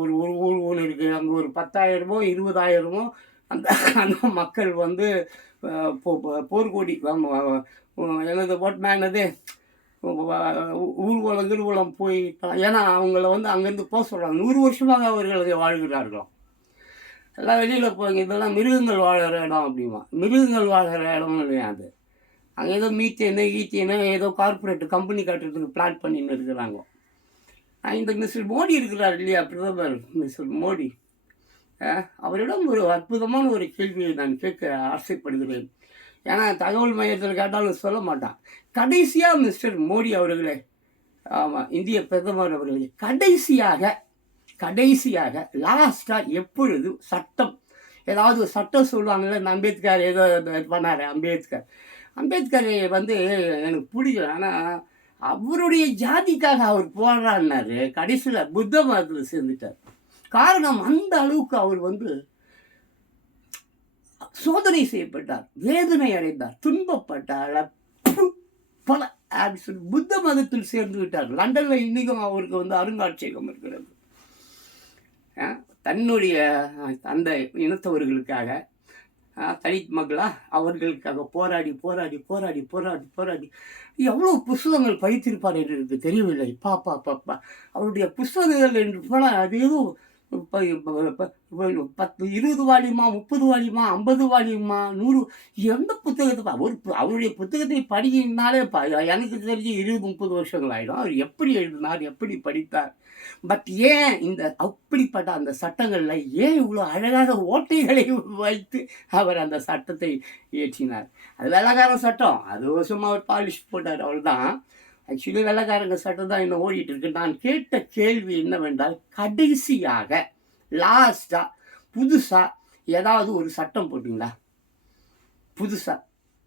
ஊர் ஒன்று இருக்குது. அங்கே ஒரு 10,000மோ 20,000மோ அந்த மக்கள் வந்து போர்க்கோடி எனது ஓட்மேனது ஊர்வலம் போய், ஏன்னா அவங்கள வந்து அங்கேருந்து போக சொல்கிறாங்க. 100 வருஷமாக அவர்கள் வாழ்கிறார்களாம். எல்லாம் வெளியில் போங்க, இதெல்லாம் மிருகங்கள் வாழ்கிற இடம் அப்படிமா. மிருகங்கள் வாழ்கிற இடம்னு இல்லையா அது. அங்கே ஏதோ ஈத்தேனோ ஏதோ கார்பரேட் கம்பெனி கட்டுறதுக்கு பிளான் பண்ணின்னு இருக்கிறாங்க. இந்த மிஸ்டர் மோடி இருக்கிறார் இல்லையா, பிரதமர் மிஸ்டர் மோடி, அவரிடம் ஒரு அற்புதமான ஒரு கேள்வியை நான் கேட்க ஆசைப்படுகிறேன். ஏன்னா தகவல் மையத்தில் கேட்டாலும் சொல்ல மாட்டான். கடைசியாக மிஸ்டர் மோடி அவர்களே, ஆமாம், இந்திய பிரதமர் அவர்களே, கடைசியாக லாஸ்ட்டாக எப்பொழுது சட்டம், ஏதாவது ஒரு சட்டம் சொல்லுவாங்கள்ல, இந்த அம்பேத்கர் ஏதோ பண்ணார். அம்பேத்கர் வந்து எனக்கு பிடிக்கும். ஆனால் அவருடைய ஜாதிக்காக அவர் போராடினார். கடைசியில் புத்த மதத்தில் சேர்ந்துட்டார். காரணம், அந்த அளவுக்கு அவர் வந்து சோதனை செய்யப்பட்டார், வேதனை அடைந்தார், துன்பப்பட்டார், பல புத்த மதத்தில் சேர்ந்து விட்டார். லண்டனில் இன்னைக்கும் அவருக்கு வந்து அருங்காட்சியகம் இருக்கிறது. தன்னுடைய அந்த இனத்தவர்களுக்காக, தலித் மக்களா, அவர்களுக்காக போராடி போராடி போராடி போராடி போராடி எவ்வளோ புஸ்தகங்கள் படித்திருப்பார் என்று எனக்கு தெரியவில்லை. பாப்பா அவருடைய புஸ்தகங்கள் என்று போனால் அது ஏதோ 10 20 வால்யூமா, 30 வால்யூமா, 50 வால்யூமா, 100, எந்த புத்தகத்தை அவருடைய புத்தகத்தை படிக்கினாலே எனக்கு தெரிஞ்சு 20-30 வருஷங்கள் ஆகிடும். அவர் எப்படி எழுதினார், எப்படி படித்தார். பட் ஏன் இந்த அப்படிப்பட்ட அந்த சட்டங்களில் ஏன் இவ்வளோ அழகாக ஓட்டைகளை வைத்து அவர் அந்த சட்டத்தை இயற்றினார்? அது வெள்ளைக்கார சட்டம், அது சும்மா அவர் பாலிஷ் போட்டார், அவ்வளோதான். ஆக்சுவலி வெள்ளைக்காரங்க சட்டம் தான் இன்னும் ஓடிட்டு இருக்கு. நான் கேட்ட கேள்வி என்னவென்றால், கடைசியாக லாஸ்ட்டாக புதுசாக ஏதாவது ஒரு சட்டம் போட்டிங்களா? புதுசாக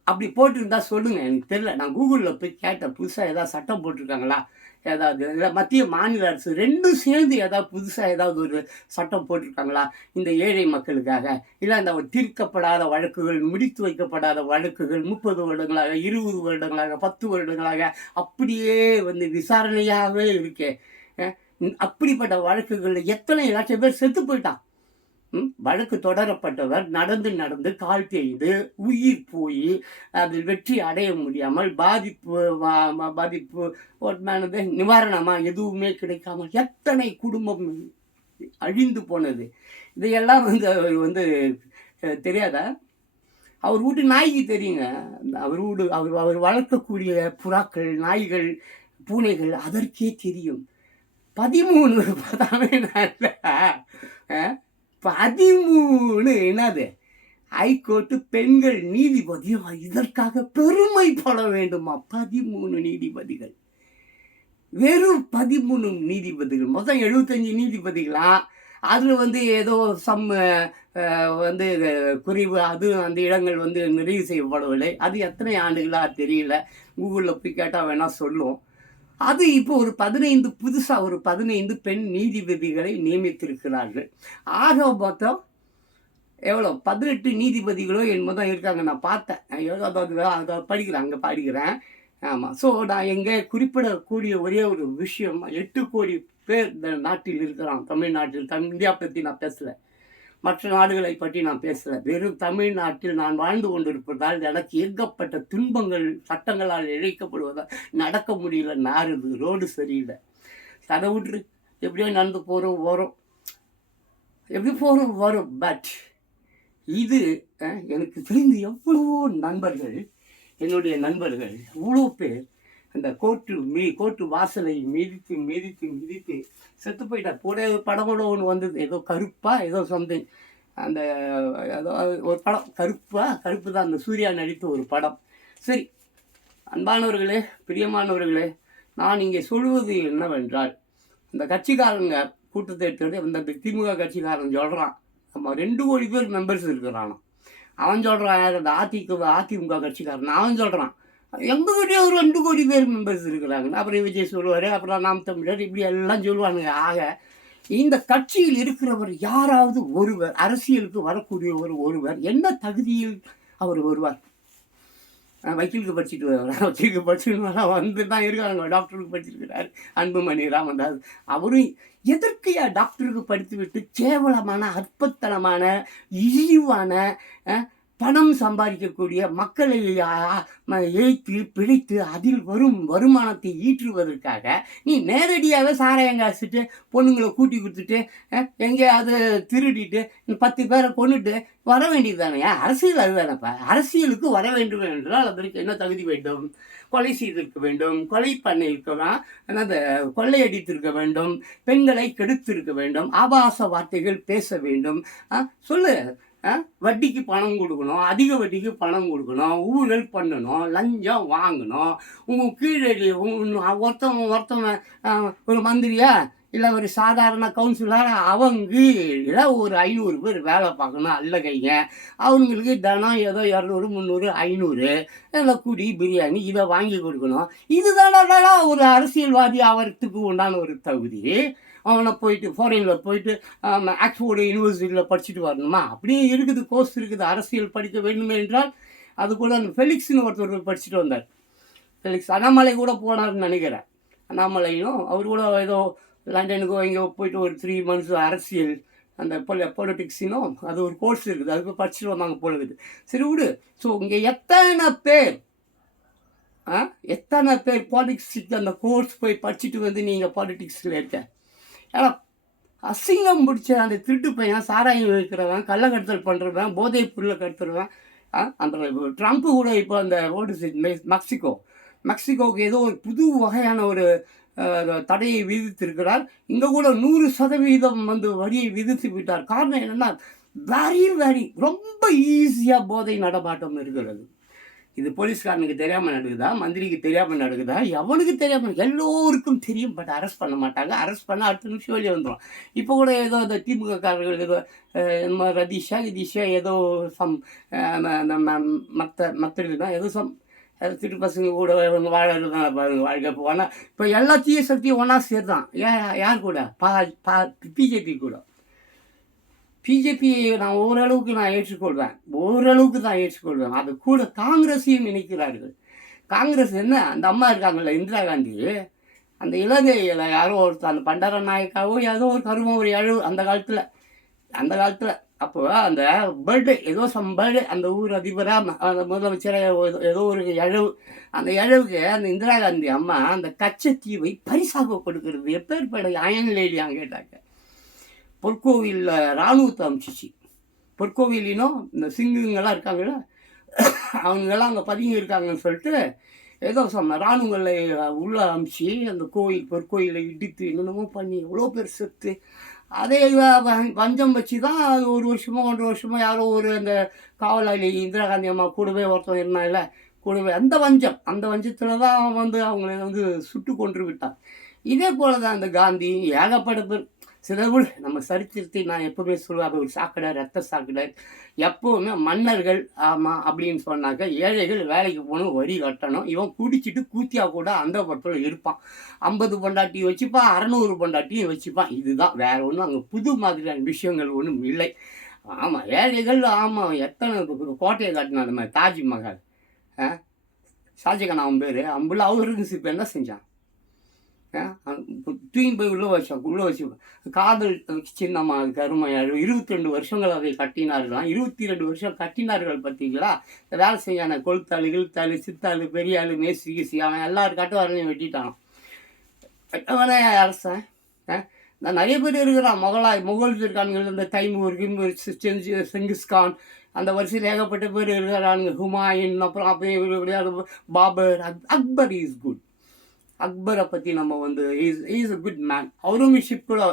அப்படி போட்டிருந்தா சொல்லுங்கள், எனக்கு தெரியல. நான் கூகுளில் போய் கேட்டேன், புதுசாக ஏதாவது சட்டம் போட்டிருக்காங்களா, ஏதாவது இல்லை மத்திய மாநில அரசு ரெண்டும் சேர்ந்து ஏதாவது புதுசாக ஏதாவது ஒரு சட்டம் போட்டிருக்காங்களா இந்த ஏழை மக்களுக்காக? இல்லை அந்த தீர்க்கப்படாத வழக்குகள், முடித்து வைக்கப்படாத வழக்குகள் 30 வருடங்களாக, 20 வருடங்களாக, 10 வருடங்களாக அப்படியே வந்து விசாரணையாகவே இருக்கே. அப்படிப்பட்ட வழக்குகளில் எத்தனை லட்சம் பேர் செத்து போயிட்டான். வழக்கு தொடரப்பட்டவர் நடந்து கால் தேய்ந்து உயிர் போய் அதில் வெற்றி அடைய முடியாமல் பாதிப்பு நிவாரணமாக எதுவுமே கிடைக்காமல் எத்தனை குடும்பம் அழிந்து போனது. இதையெல்லாம் வந்து அவர் வந்து தெரியாதா? அவர் வீட்டு நாய்க்கு தெரியுங்க. அவர் வளர்க்கக்கூடிய புறாக்கள், நாய்கள், பூனைகள் அதற்கே தெரியும். 13 என்னது ஹைகோர்ட்டு பெண்கள் நீதிபதியும் இதற்காக பெருமைப்பட வேண்டுமா? 13 நீதிபதிகள், வெறும் 13 நீதிபதிகள். மொத்தம் 75 நீதிபதிகளாம். அதில் வந்து ஏதோ வந்து குறைவு, அது அந்த இடங்கள் வந்து நிறைவு செய்யப்படவில்லை. அது எத்தனை ஆண்டுகளாக தெரியல, கூகுளில் போய் கேட்டால் வேணால் சொல்லும். அது இப்போ புதுசாக ஒரு 15 பெண் நீதிபதிகளை நியமித்திருக்கிறார்கள். ஆக மொத்தம் எவ்வளோ 18 நீதிபதிகளோ என்பதான் இருக்காங்க. நான் பார்த்தேன், அதை படிக்கிறேன். ஆமாம். ஸோ நான் எங்கே குறிப்பிடக்கூடிய ஒரே ஒரு விஷயம், 8 கோடி பேர் இந்த நாட்டில் இருக்கிறான். தமிழ்நாட்டில், இந்தியா பற்றி நான் பேசலை, மற்ற நாடுகளை பற்றி நான் பேசலை. வெறும் தமிழ்நாட்டில் நான் வாழ்ந்து கொண்டிருப்பதால் எனக்கு ஏற்கப்பட்ட துன்பங்கள் சட்டங்களால் இழைக்கப்படுவதால் நடக்க முடியல. நாறுது, ரோடு சரியில்லை, அதை விட்டுரு, எப்படியோ நடந்து வரும். பட் இது எனக்கு தெரிந்து எவ்வளவோ நண்பர்கள், என்னுடைய நண்பர்கள் இவ்வளோ பேர் அந்த கோர்ட்டு வாசலை மிதித்து செத்து போயிட்டார். கூட படமோட ஒன்று வந்தது, ஏதோ ஏதோ சம்திங், அந்த ஏதோ ஒரு படம், கருப்பு தான், அந்த சூர்யா நடித்த ஒரு படம். சரி, அன்பானவர்களே, பிரியமானவர்களே, நான் இங்கே சொல்வது என்னவென்றால், இந்த கட்சிக்காரங்க கூட்டத்தை எடுத்துகிட்டு இந்த திமுக கட்சிக்காரன் சொல்கிறான், நம்ம 2 கோடி பேர் மெம்பர்ஸ் இருக்கிறானோ. அவன் சொல்கிறான், அந்த அதிமுக கட்சிக்காரன் அவன் சொல்கிறான், எங்ககிட்டே ஒரு 2 கோடி பேர் மெம்பர்ஸ் இருக்கிறாங்க. அப்புறம் விஜய் சொல்லுவார், அப்புறம் நாம் தமிழர், இப்படி எல்லாம் சொல்லுவானுங்க. ஆக இந்த கட்சியில் இருக்கிறவர் யாராவது ஒருவர், அரசியலுக்கு வரக்கூடிய ஒருவர் என்ன தகுதியில் அவர் வருவார்? வக்கீலுக்கு படிச்சுட்டு வருவார், வக்கீலுக்கு படிச்சுட்டு வந்து தான் இருக்காங்க. டாக்டருக்கு படிச்சிருக்கிறார் அன்புமணி ராமதாஸ். அவரும் எதற்கு டாக்டருக்கு படித்து விட்டு கேவலமான, அற்பத்தனமான, இழிவான பணம் சம்பாதிக்கக்கூடிய மக்களை ஏய்த்து பிழைத்து அதில் வரும் வருமானத்தை ஈற்றுவதற்காக நீ நேரடியாகவே சாராயம் காசிட்டு பொண்ணுங்களை கூட்டி கொடுத்துட்டு எங்கேயாவது திருடிட்டு 10 பேரை கொண்டுட்டு வர வேண்டியது தானே. அரசியல் அதுதானப்பா. அரசியலுக்கு வர வேண்டும் என்றால் அதற்கு என்ன தகுதி வேண்டும்? கொலை செய்திருக்க வேண்டும், கொலை பண்ணியிருக்கலாம், என்னது கொள்ளையடித்திருக்க வேண்டும், பெண்களை கெடுத்திருக்க வேண்டும், ஆபாச வார்த்தைகள் பேச வேண்டும். சொல்லு. வட்டிக்கு பணம் கொடுக்கணும், அதிக வட்டிக்கு பணம் கொடுக்கணும், ஊழல் பண்ணணும், லஞ்சம் வாங்கணும். உங்கள் கீழே ஒருத்தவன் ஒரு மந்திரியா இல்லை ஒரு சாதாரண கவுன்சிலர் அவங்க இல்லை ஒரு 500 பேர் வேலை பார்க்கணும் அல்ல கைங்க. அவங்களுக்கு தினம் ஏதோ 200 300 500 இல்லை குடி பிரியாணி இதை வாங்கி கொடுக்கணும். இதுதானா ஒரு அரசியல்வாதி ஆகிறதுக்கு உண்டான ஒரு தகுதி? அவனை போயிட்டு ஃபாரினில் போயிட்டு ஆக்ஸ்போர்டு யூனிவர்சிட்டியில் படிச்சுட்டு வரணுமா? அப்படியே இருக்குது, கோர்ஸ் இருக்குது. அரசியல் படிக்க வேண்டுமே என்றால் அது கூட அந்த ஃபெலிக்ஸ்னு ஒருத்தர் படிச்சுட்டு வந்தார். ஃபெலிக்ஸ் அண்ணாமலை கூட போனார்னு நினைக்கிறேன். அண்ணாமலையும் அவர் கூட ஏதோ லண்டனுக்கோ எங்கேயோ போயிட்டு ஒரு 3 months அரசியல் அந்த பொலிட்டிக்ஸினும் அது ஒரு கோர்ஸ் இருக்குது, அதுக்கு படிச்சுட்டு வந்தாங்க போல இருக்குது. சரி விடு. ஸோ இங்கே எத்தனை பேர் பாலிட்டிக்ஸுக்கு அந்த கோர்ஸ் போய் படிச்சுட்டு வந்து நீங்கள் பாலிட்டிக்ஸில் இருக்க? ஏன்னா அசிங்கம் பிடிச்ச அந்த திருட்டு பையன், சாராயம் வைக்கிறவன், கள்ளக்கடத்தல் பண்ணுறவன், போதைப் பொருளை கடத்துறவன். அந்த ட்ரம்ப்பு கூட இப்போ அந்த மெக்சிகோவுக்கு ஏதோ ஒரு புது வகையான ஒரு தடையை விதித்திருக்கிறார். இங்கே கூட 100% வந்து வரியை விதித்து விட்டார். காரணம் என்னென்னா ரொம்ப ஈஸியாக போதை நடமாட்டம் இருக்கிறது. இது போலீஸ்காரனுக்கு தெரியாமல் நடக்குதா, மந்திரிக்கு தெரியாமல் நடக்குதா, எவனுக்கு தெரியாமல்? எல்லோருக்கும் தெரியும். பட் அரெஸ்ட் பண்ண மாட்டாங்க. அரெஸ்ட் பண்ணால் அடுத்த நிமிஷம் வெளியே வந்துடும். இப்போ கூட ஏதோ இந்த திமுககாரர்கள் ஏதோ ரதீஷா ஏதோ சம் மற்ற ஏதோ சம் திரு பசங்க கூட வாழறதுனால பாருங்க வாழ்க்கை போனால் இப்போ எல்லாத்தையும் சக்தியும் ஒன்றா சேர்தான். யார் கூட? பிஜேபி கூட. பிஜேபி நான் ஓரளவுக்கு தான் ஏற்றுக்கொள்வேன். அது கூட காங்கிரஸையும் நினைக்கிறார்கள். காங்கிரஸ் என்ன, அந்த அம்மா இருக்காங்கல்ல இந்திரா காந்தி, அந்த இலங்கையில் யாரோ ஒருத்தர் அந்த பண்டார நாயக்காவோ ஏதோ ஒரு கருமம் ஒரு இழவு அந்த காலத்தில் அப்போ அந்த பர்த்டே ஏதோ பர்த்டே அந்த ஊர் அதிபராக அந்த முதலமைச்சராக ஏதோ ஒரு இழவு, அந்த இழவுக்கு அந்த இந்திரா காந்தி அம்மா அந்த கச்சத்தீவை பரிசாக கொடுக்கறது எப்பேற்பட்ட அயன் லேடியான்னு கேட்டாங்க. பொற்கோவிலில் இராணுவத்தை அமிச்சிச்சு. பொற்கோவிலினும் இந்த சிங்குங்கெல்லாம் இருக்காங்கள அவங்கெல்லாம் அங்கே பதுங்கி இருக்காங்கன்னு சொல்லிட்டு ஏதோ சொன்ன இராணுவங்களை உள்ளே அமிச்சு அந்த பொற்கோயிலை இடித்து என்னென்னமோ பண்ணி எவ்வளோ பேர் செத்து அதே வஞ்சம் வச்சு தான் அது 1 வருஷமோ 1.5 வருஷமோ யாரோ ஒரு அந்த காவலாளி இந்திரா காந்தி அம்மா கூடவே ஒருத்தன் இருந்தாங்கல்ல கூடவே அந்த வஞ்சத்தில் தான் வந்து அவங்கள வந்து சுட்டு கொன்று விட்டான். இதே போல் தான் அந்த காந்தி ஏகப்பட்ட பேர் சிலவுள் நம்ம சரித்திரத்தை நான் எப்போவுமே சொல்லுவேன். அது ஒரு சாக்கடை, ரத்த சாக்கடை. எப்போவுமே மன்னர்கள் ஆமாம் அப்படின்னு சொன்னாக்க ஏழைகள் வேலைக்கு போகணும், வரி கட்டணும். இவன் குடிச்சிட்டு கூத்தியாக கூட அந்த படத்தில் இருப்பான். 50 பொண்டாட்டி வச்சுப்பான், 600 பொண்டாட்டியும் வச்சுப்பான். இதுதான், வேற ஒன்றும் அங்கே புது மாதிரியான விஷயங்கள் ஒன்றும் இல்லை. ஆமாம் ஏழைகள், ஆமாம் எத்தனை கோட்டையை காட்டினான் நம்ம தாஜ்மஹால், ஷாஜகான் அவன் பேர் அம்புள்ள அவருக்கு இப்போ என்ன செஞ்சான்? தூங்கி போய் உள்ளே வச்சு காதல் சின்னம்மா அதுக்கு அருமையாக 22 வருஷங்கள் அதை கட்டினார்களாம். 22 வருஷம் கட்டினார்கள் பார்த்தீங்களா? வேலை செய்யான கொளுத்தாளு இழுத்தாளு சித்தாளு பெரியாளு மேசி கீசி அவன் எல்லாரும் கட்டுவாரையும் வெட்டிட்டான். அவனே அரசன் நான் நிறைய பேர் இருக்கிறான். முகல்ஸ் இருக்கானுங்க, இந்த தைமூர் செங்கிஸ்கான் அந்த வரிசையில் ஏகப்பட்ட பேர் இருக்கிறானுங்க. ஹுமாயூன் அப்புறம் அப்படியே பாபர். Akbar is good. அக்பரை பற்றி நம்ம வந்து is a good man. Aurangzeb கூட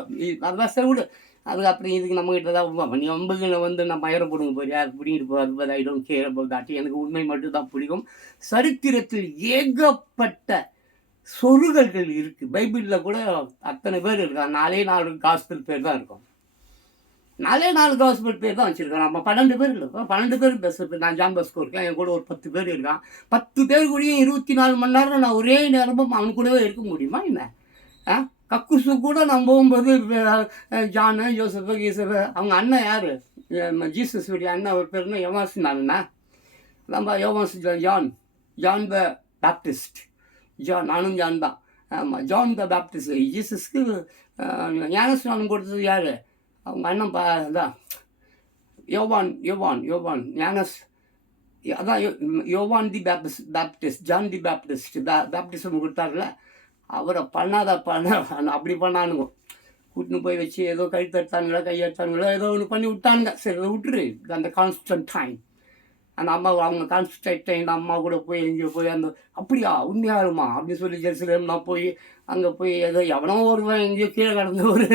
அதான் சார் விடு. அதுக்கப்புறம் இதுக்கு நம்மகிட்ட தான் நீ அம்புகளை வந்து நம்ம ஏறப்படுங்க போறியா பிடிக்கிட்டு போகிறது. But I don't care about that. எனக்கு உண்மை மட்டும்தான் பிடிக்கும். சரித்திரத்தில் ஏகப்பட்ட சொருகல்கள் இருக்குது. பைபிளில் கூட அத்தனை பேர் இருக்காங்க. 4 காஸ்பல் பேர் தான் இருக்கும். 4 காஸ்பல் பேர் தான் வச்சுருக்கேன். நம்ம 12 பேர் இல்லை, 12 பேர் பேசுகிறேன். நான் ஜான் பாஸ்கோ இருக்கேன், என் கூட ஒரு 10 பேர் இருக்கான். 10 பேர் கூடயும் 24 மணி நேரம் நான் ஒரே நேரமும் அவன் கூடவே இருக்க முடியுமா என்ன? கக்குசு கூட நான் போகும்போது ஜானு ஜோசப்பு கீசப்பு அவங்க அண்ணன் யார்? ஜீசஸுடைய அண்ணன் ஒரு பேருன்னா யோவான்ஸ்னா நம்ம யோவான்ஸ் ஜான் த பேப்டிஸ்ட். நானும் ஜான் தான். ஆமாம், ஜான் த பேப்டிஸ்ட். ஜீசஸ்க்கு ஞானஸ்நானம் கொடுத்தது யார்? அவங்க அண்ணன் தான் யோவான். அதான் யோவான் தி பேப்டிஸ்ட், ஜான் தி பேப்டிசம் கொடுத்தாருல, அவரை அப்படி பண்ணானுங்க. கூட்டின்னு போய் வச்சு ஏதோ கழுத்தெடுத்தானுங்களோ கையெடுத்தானுங்களோ ஏதோ ஒன்று பண்ணி விட்டானுங்க. சரி அதை விட்டுரு. அந்த கான்ஸ்டன்டைன் அந்த அம்மா, அவங்க கான்ஸ்டன்டைன் அம்மா கூட போய் எங்கேயோ போய் அந்த அப்படியா உண்மையாகுமா அப்படின்னு சொல்லி ஜெருசலேம் நான் போய் அங்கே போய் ஏதோ எவனோ ஒருவன் எங்கேயோ கீழே கடந்த ஒரு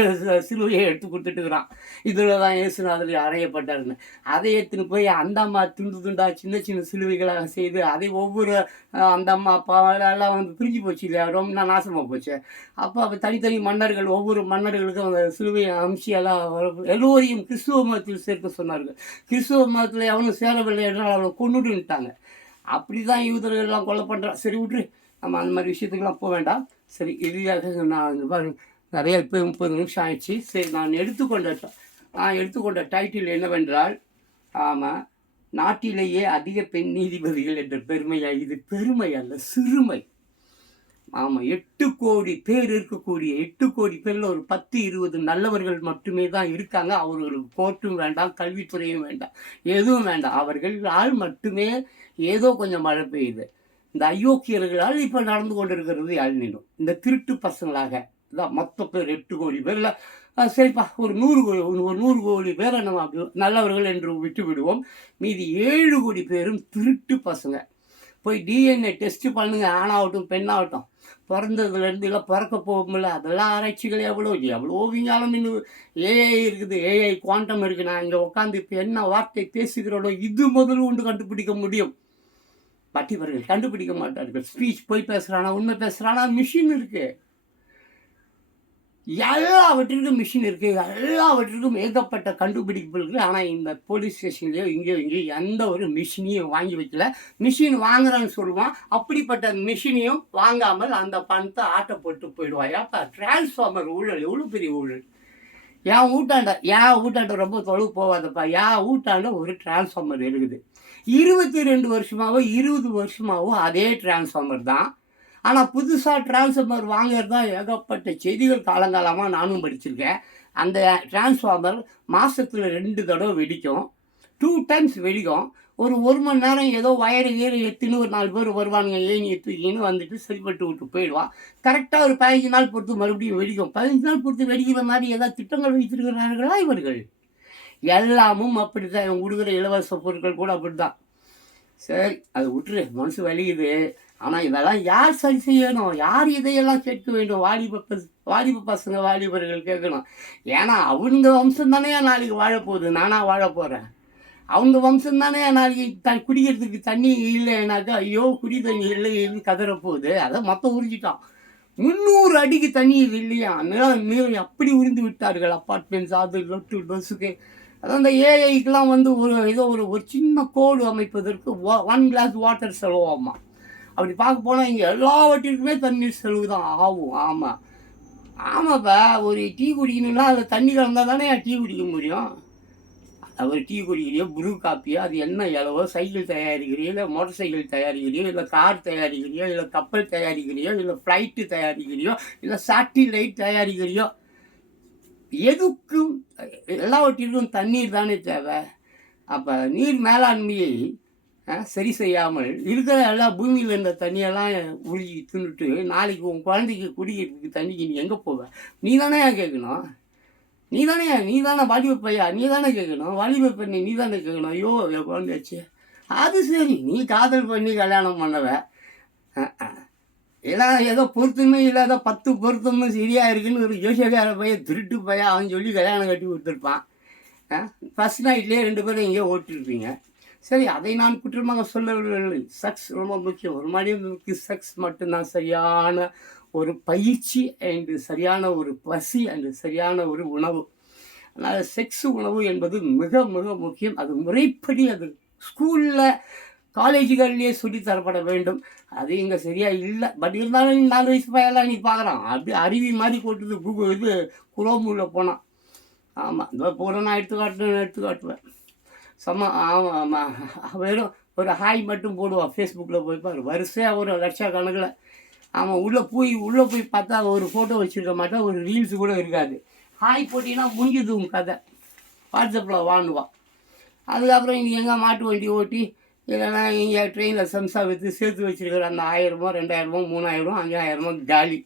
சிலுவையை எடுத்து கொடுத்துட்டுக்கிறான். இதில் தான் இயேசுநாதர் அறையப்பட்டாருன்னு. அதை எடுத்துன்னு போய் அந்த அம்மா துண்டு துண்டாக சின்ன சின்ன சிலுவைகளாக செய்து அதை ஒவ்வொரு அந்த அம்மா அப்பா எல்லாம் வந்து பிரிஞ்சு போச்சு இல்லையா, ரொம்ப நாசமாக போச்சு. அப்போ தனித்தனி மன்னர்கள், ஒவ்வொரு மன்னர்களுக்கும் அந்த சிலுவையை அம்சி எல்லாம் எல்லோரையும் கிறிஸ்துவ மதத்தில் சேர்க்க சொன்னார்கள். கிறிஸ்துவ மதத்தில் எவனும் சேரவில்லை என்றால் அவனை கொண்டுட்டாங்க. அப்படி தான் யூதர்கள்லாம் கொலை பண்ணுறான். சரி விட்ரு, நம்ம அந்த மாதிரி விஷயத்துக்கெல்லாம் போக வேண்டாம். சரி, இறுதியாக நான் நிறைய இப்போ 30 நிமிஷம் ஆயிடுச்சு. சரி, நான் எடுத்துக்கொண்ட டைட்டில் என்னவென்றால், ஆமாம், நாட்டிலேயே அதிக பெண் நீதிபதிகள் என்ற பெருமையா? இது பெருமை அல்ல, சிறுமை. ஆமாம், 8 கோடி பேர் இருக்கக்கூடிய 8 கோடி பேரில் ஒரு 10-20 நல்லவர்கள் மட்டுமே தான் இருக்காங்க. அவர்களுக்கு கோர்ட்டும் வேண்டாம், கல்வித்துறையும் வேண்டாம், எதுவும் வேண்டாம். அவர்களால் மட்டுமே ஏதோ கொஞ்சம் மழை பெய்யுது. இந்த அயோக்கியர்களால் இப்போ நடந்து கொண்டிருக்கிறது அழிநிடும். இந்த திருட்டு பசங்களாக தான் மொத்த பேர் 8 கோடி பேரில் சரிப்பா ஒரு 100 கோடி பேரை நம்ம நல்லவர்கள் என்று விட்டு விடுவோம். மீதி 7 கோடி பேரும் திருட்டு பசங்க. போய் டிஎன்ஏ டெஸ்ட்டு பண்ணுங்க, ஆணாகட்டும் பெண்ணாகட்டும், பிறந்ததுலேருந்து இல்லை பிறக்க போகும்ல, அதெல்லாம் ஆராய்ச்சிகள் எவ்வளோ விஞ்ஞானம் இன்னும் ஏஐ இருக்குது, ஏஐ குவாண்டம் இருக்குது. நான் இங்கே உட்காந்து இப்போ என்ன வார்த்தை பேசுகிறோடோ இது முதல்ல ஒன்று கண்டுபிடிக்க முடியும். பட் இவர்கள் கண்டுபிடிக்க மாட்டார்கள். ஸ்பீச் போய் பேசுகிறானா உண்மை பேசுகிறானா, மிஷின் இருக்குது, எல்லாவற்றிற்கும் மிஷின் இருக்குது, எல்லாவற்றிற்கும் ஏகப்பட்ட கண்டுபிடிப்பு இருக்குது. ஆனால் இந்த போலீஸ் ஸ்டேஷன்லேயோ இங்கேயோ எந்த ஒரு மிஷினையும் வாங்கி வைக்கல. மிஷின் வாங்குறான்னு சொல்லுவான், அப்படிப்பட்ட மிஷினையும் வாங்காமல் அந்த பணத்தை ஆட்டை போட்டு போயிடுவான். ஏப்பா, டிரான்ஸ்ஃபார்மர் ஊழல் எவ்வளோ பெரிய ஊழல்! என் வீட்டாண்ட ரொம்ப தொலைவு போகாதப்பா, என் வீட்டாண்ட ஒரு டிரான்ஸ்ஃபார்மர் இருக்குது. 22 வருஷமாவோ 20 வருஷமாவோ அதே டிரான்ஸ்ஃபார்மர் தான். ஆனால் புதுசாக டிரான்ஸ்ஃபார்மர் வாங்கிறது தான் ஏகப்பட்ட செய்திகள் காலங்காலமாக நானும் படிச்சிருக்கேன். அந்த டிரான்ஸ்ஃபார்மர் மாதத்தில் 2 தடவை வெடிக்கும், 2 டைம்ஸ் வெடிக்கும். ஒரு மணி நேரம் ஏதோ வயரை எத்துன்னு ஒரு 4 பேர் வருவானுங்க, ஏணி எத்துக்கின்னு வந்துட்டு சரிப்பட்டு விட்டு போயிடுவான். கரெக்டாக ஒரு 15 நாள் பொறுத்து மறுபடியும் வெடிக்கும். 15 நாள் பொறுத்து வெடிக்கிற மாதிரி ஏதாவது திட்டங்கள் வைத்திருக்கிறார்களா இவர்கள்? எல்லாமும் அப்படி தான். இவங்க கொடுக்குற இலவச பொருட்கள் கூட அப்படி தான். சரி, அதை விட்டுரு, மனசு வலிக்குது. ஆனால் இதெல்லாம் யார் சரி செய்யணும்? யார் இதையெல்லாம் கேட்க வேண்டும்? வாலிப பசங்க, வாலிபர்கள் கேட்கணும். ஏன்னா அவங்க வம்சம் தானே நாளைக்கு வாழப்போகுது, நானாக வாழ போகிறேன். அவங்க வம்சம் தானே நாளைக்கு குடிக்கிறதுக்கு தண்ணி இல்லைனாக்கா, ஐயோ குடி தண்ணி இல்லைன்னு கதறப்போகுது. அதை மொத்தம் உறிஞ்சிட்டான். 300 அடிக்கு தண்ணி இல்லையா, நிலம் அப்படி உறிந்து விட்டார்கள். அப்பார்ட்மெண்ட்ஸ், அது லொட்டு பஸ்ஸுக்கு. அதான் இந்த ஏஐக்கெலாம் வந்து ஒரு சின்ன கோடு அமைப்பதற்கு 1 கிளாஸ் வாட்டர் செலவாகுமா. அப்படி பார்க்க போனால் இங்கே எல்லாவற்றிற்குமே தண்ணீர் செலவு தான் ஆகும். ஆமாப்பா, ஒரு டீ குடிக்கணும்னா அதில் தண்ணி கலந்தால் தானே டீ குடிக்க முடியும். ஒரு டீ குடிக்கிறியோ, ப்ரூ காப்பியோ, அது என்ன இலவோ, சைக்கிள் தயாரிக்கிறியோ, இல்லை மோட்டர் சைக்கிள் தயாரிக்கிறியோ, இல்லை கார் தயாரிக்கிறியோ, இல்லை கப்பல் தயாரிக்கிறியோ, இல்லை ஃப்ளைட்டு தயாரிக்கிறியோ, இல்லை சேட்டிலைட் தயாரிக்கிறியோ, எதுக்கும் எல்லாவற்றிற்கும் தண்ணீர் தானே தேவை. அப்போ நீர் மேலாண்மையை சரி செய்யாமல் இருக்கிற எல்லா பூமியில் இருந்த தண்ணியெல்லாம் உருகி தின்னுட்டு நாளைக்கு உன் குழந்தைக்கு குடிக்கிறதுக்கு தண்ணிக்கு நீ எங்கே போவ? நீ தானே கேட்கணும். நீ தானே வாலிப பையா, நீ தானே கேட்கணும். வாலிப பெண்ணை நீ தானே கேட்கணும். ஐயோ குழந்தையாச்சு, அது சரி, நீ காதல் பண்ணி கல்யாணம் பண்ணவ. எல்லாம் ஏதோ பொருத்தமே இல்லாத 10 பொருத்தமும் சரியாக இருக்குன்னு ஒரு ஜோசியக்கார பையன், திருட்டு பையன், அவன் சொல்லி கல்யாணம் கட்டி கொடுத்துருப்பான். ஃபஸ்ட் நைட்லேயே 2 பேரும் எங்கேயோ ஓட்டிருப்பீங்க. சரி, அதை நான் குற்றமாக சொல்லவில்லை. செக்ஸ் ரொம்ப முக்கியம். ஒரு மனிதனுக்கு செக்ஸ் மட்டும்தான் சரியான ஒரு பயிற்சி அண்டு சரியான ஒரு பசி அண்டு சரியான ஒரு உணவு. அதனால் செக்ஸ் உணவு என்பது மிக மிக முக்கியம். அது முறைப்படி அது ஸ்கூலில் காலேஜுகள்லேயே சொல்லி தரப்பட வேண்டும். அது இங்கே சரியாக இல்லை. பட் இருந்தாலும் 4 வயசு பையெல்லாம் நீ பார்க்குறான், அப்படி அருவி மாதிரி போட்டுது கூகுள் குரோமில் போனான். ஆமாம், இந்த போகிறோம், நான் எடுத்து காட்டுவேன். ஆமாம், வெறும் ஒரு ஹாய் மட்டும் போடுவான். ஃபேஸ்புக்கில் போய் பாரு, வரிசையாக ஒரு லட்சக்கணக்கில். ஆமாம், உள்ளே போய் பார்த்தா ஒரு ஃபோட்டோ வச்சுருக்க மாட்டேன், ஒரு ரீல்ஸு கூட இருக்காது. ஹாய் போட்டிங்கன்னா முடிஞ்சது உன் கதை. வாட்ஸ்அப்பில் வாங்குவான். அதுக்கப்புறம் இங்கே எங்கே மாட்டு வண்டி ஓட்டி இல்லைன்னா இங்கே ட்ரெயினில் சம்சா விற்று சேர்த்து வச்சுருக்கிற அந்த 1000மோ 2000மோ 3000மோ 5000மோ காலி.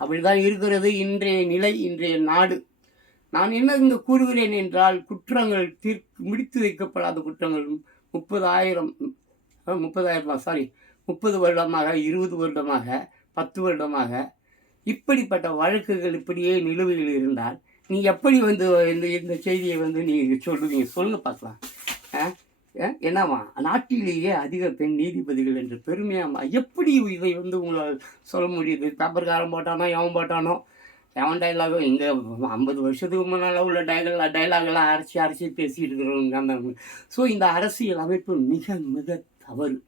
அப்படி தான் இருக்கிறது இன்றைய நிலை, இன்றைய நாடு. நான் என்ன இங்கே கூறுகிறேன் என்றால், குற்றங்கள் முடித்து வைக்கப்படாத குற்றங்கள் 30,000 சாரி 30 வருடமாக, 20 வருடமாக, 10 வருடமாக இப்படிப்பட்ட வழக்குகள் இப்படியே நிலுவையில் இருந்தால் நீ எப்படி வந்து இந்த இந்த செய்தியை வந்து நீங்கள் சொல்லுவீங்க? சொல்லுங்க பார்க்கலாம். என்னவா நாட்டிலேயே அதிக பெண் நீதிபதிகள் என்று பெருமையாமா எப்படி இதை வந்து உங்களால் சொல்ல முடியுது? பேப்பர்காரன் போட்டானோ எவன் போட்டானோ எவன் டைலாகோ இங்கே 50 வருஷத்துக்கு முன்னால் உள்ள டைலாகெல்லாம் அரைச்சி பேசிகிட்டு இருக்கிறவங்க அந்த. ஸோ இந்த அரசியல் அமைப்பு மிக மிக தவறு.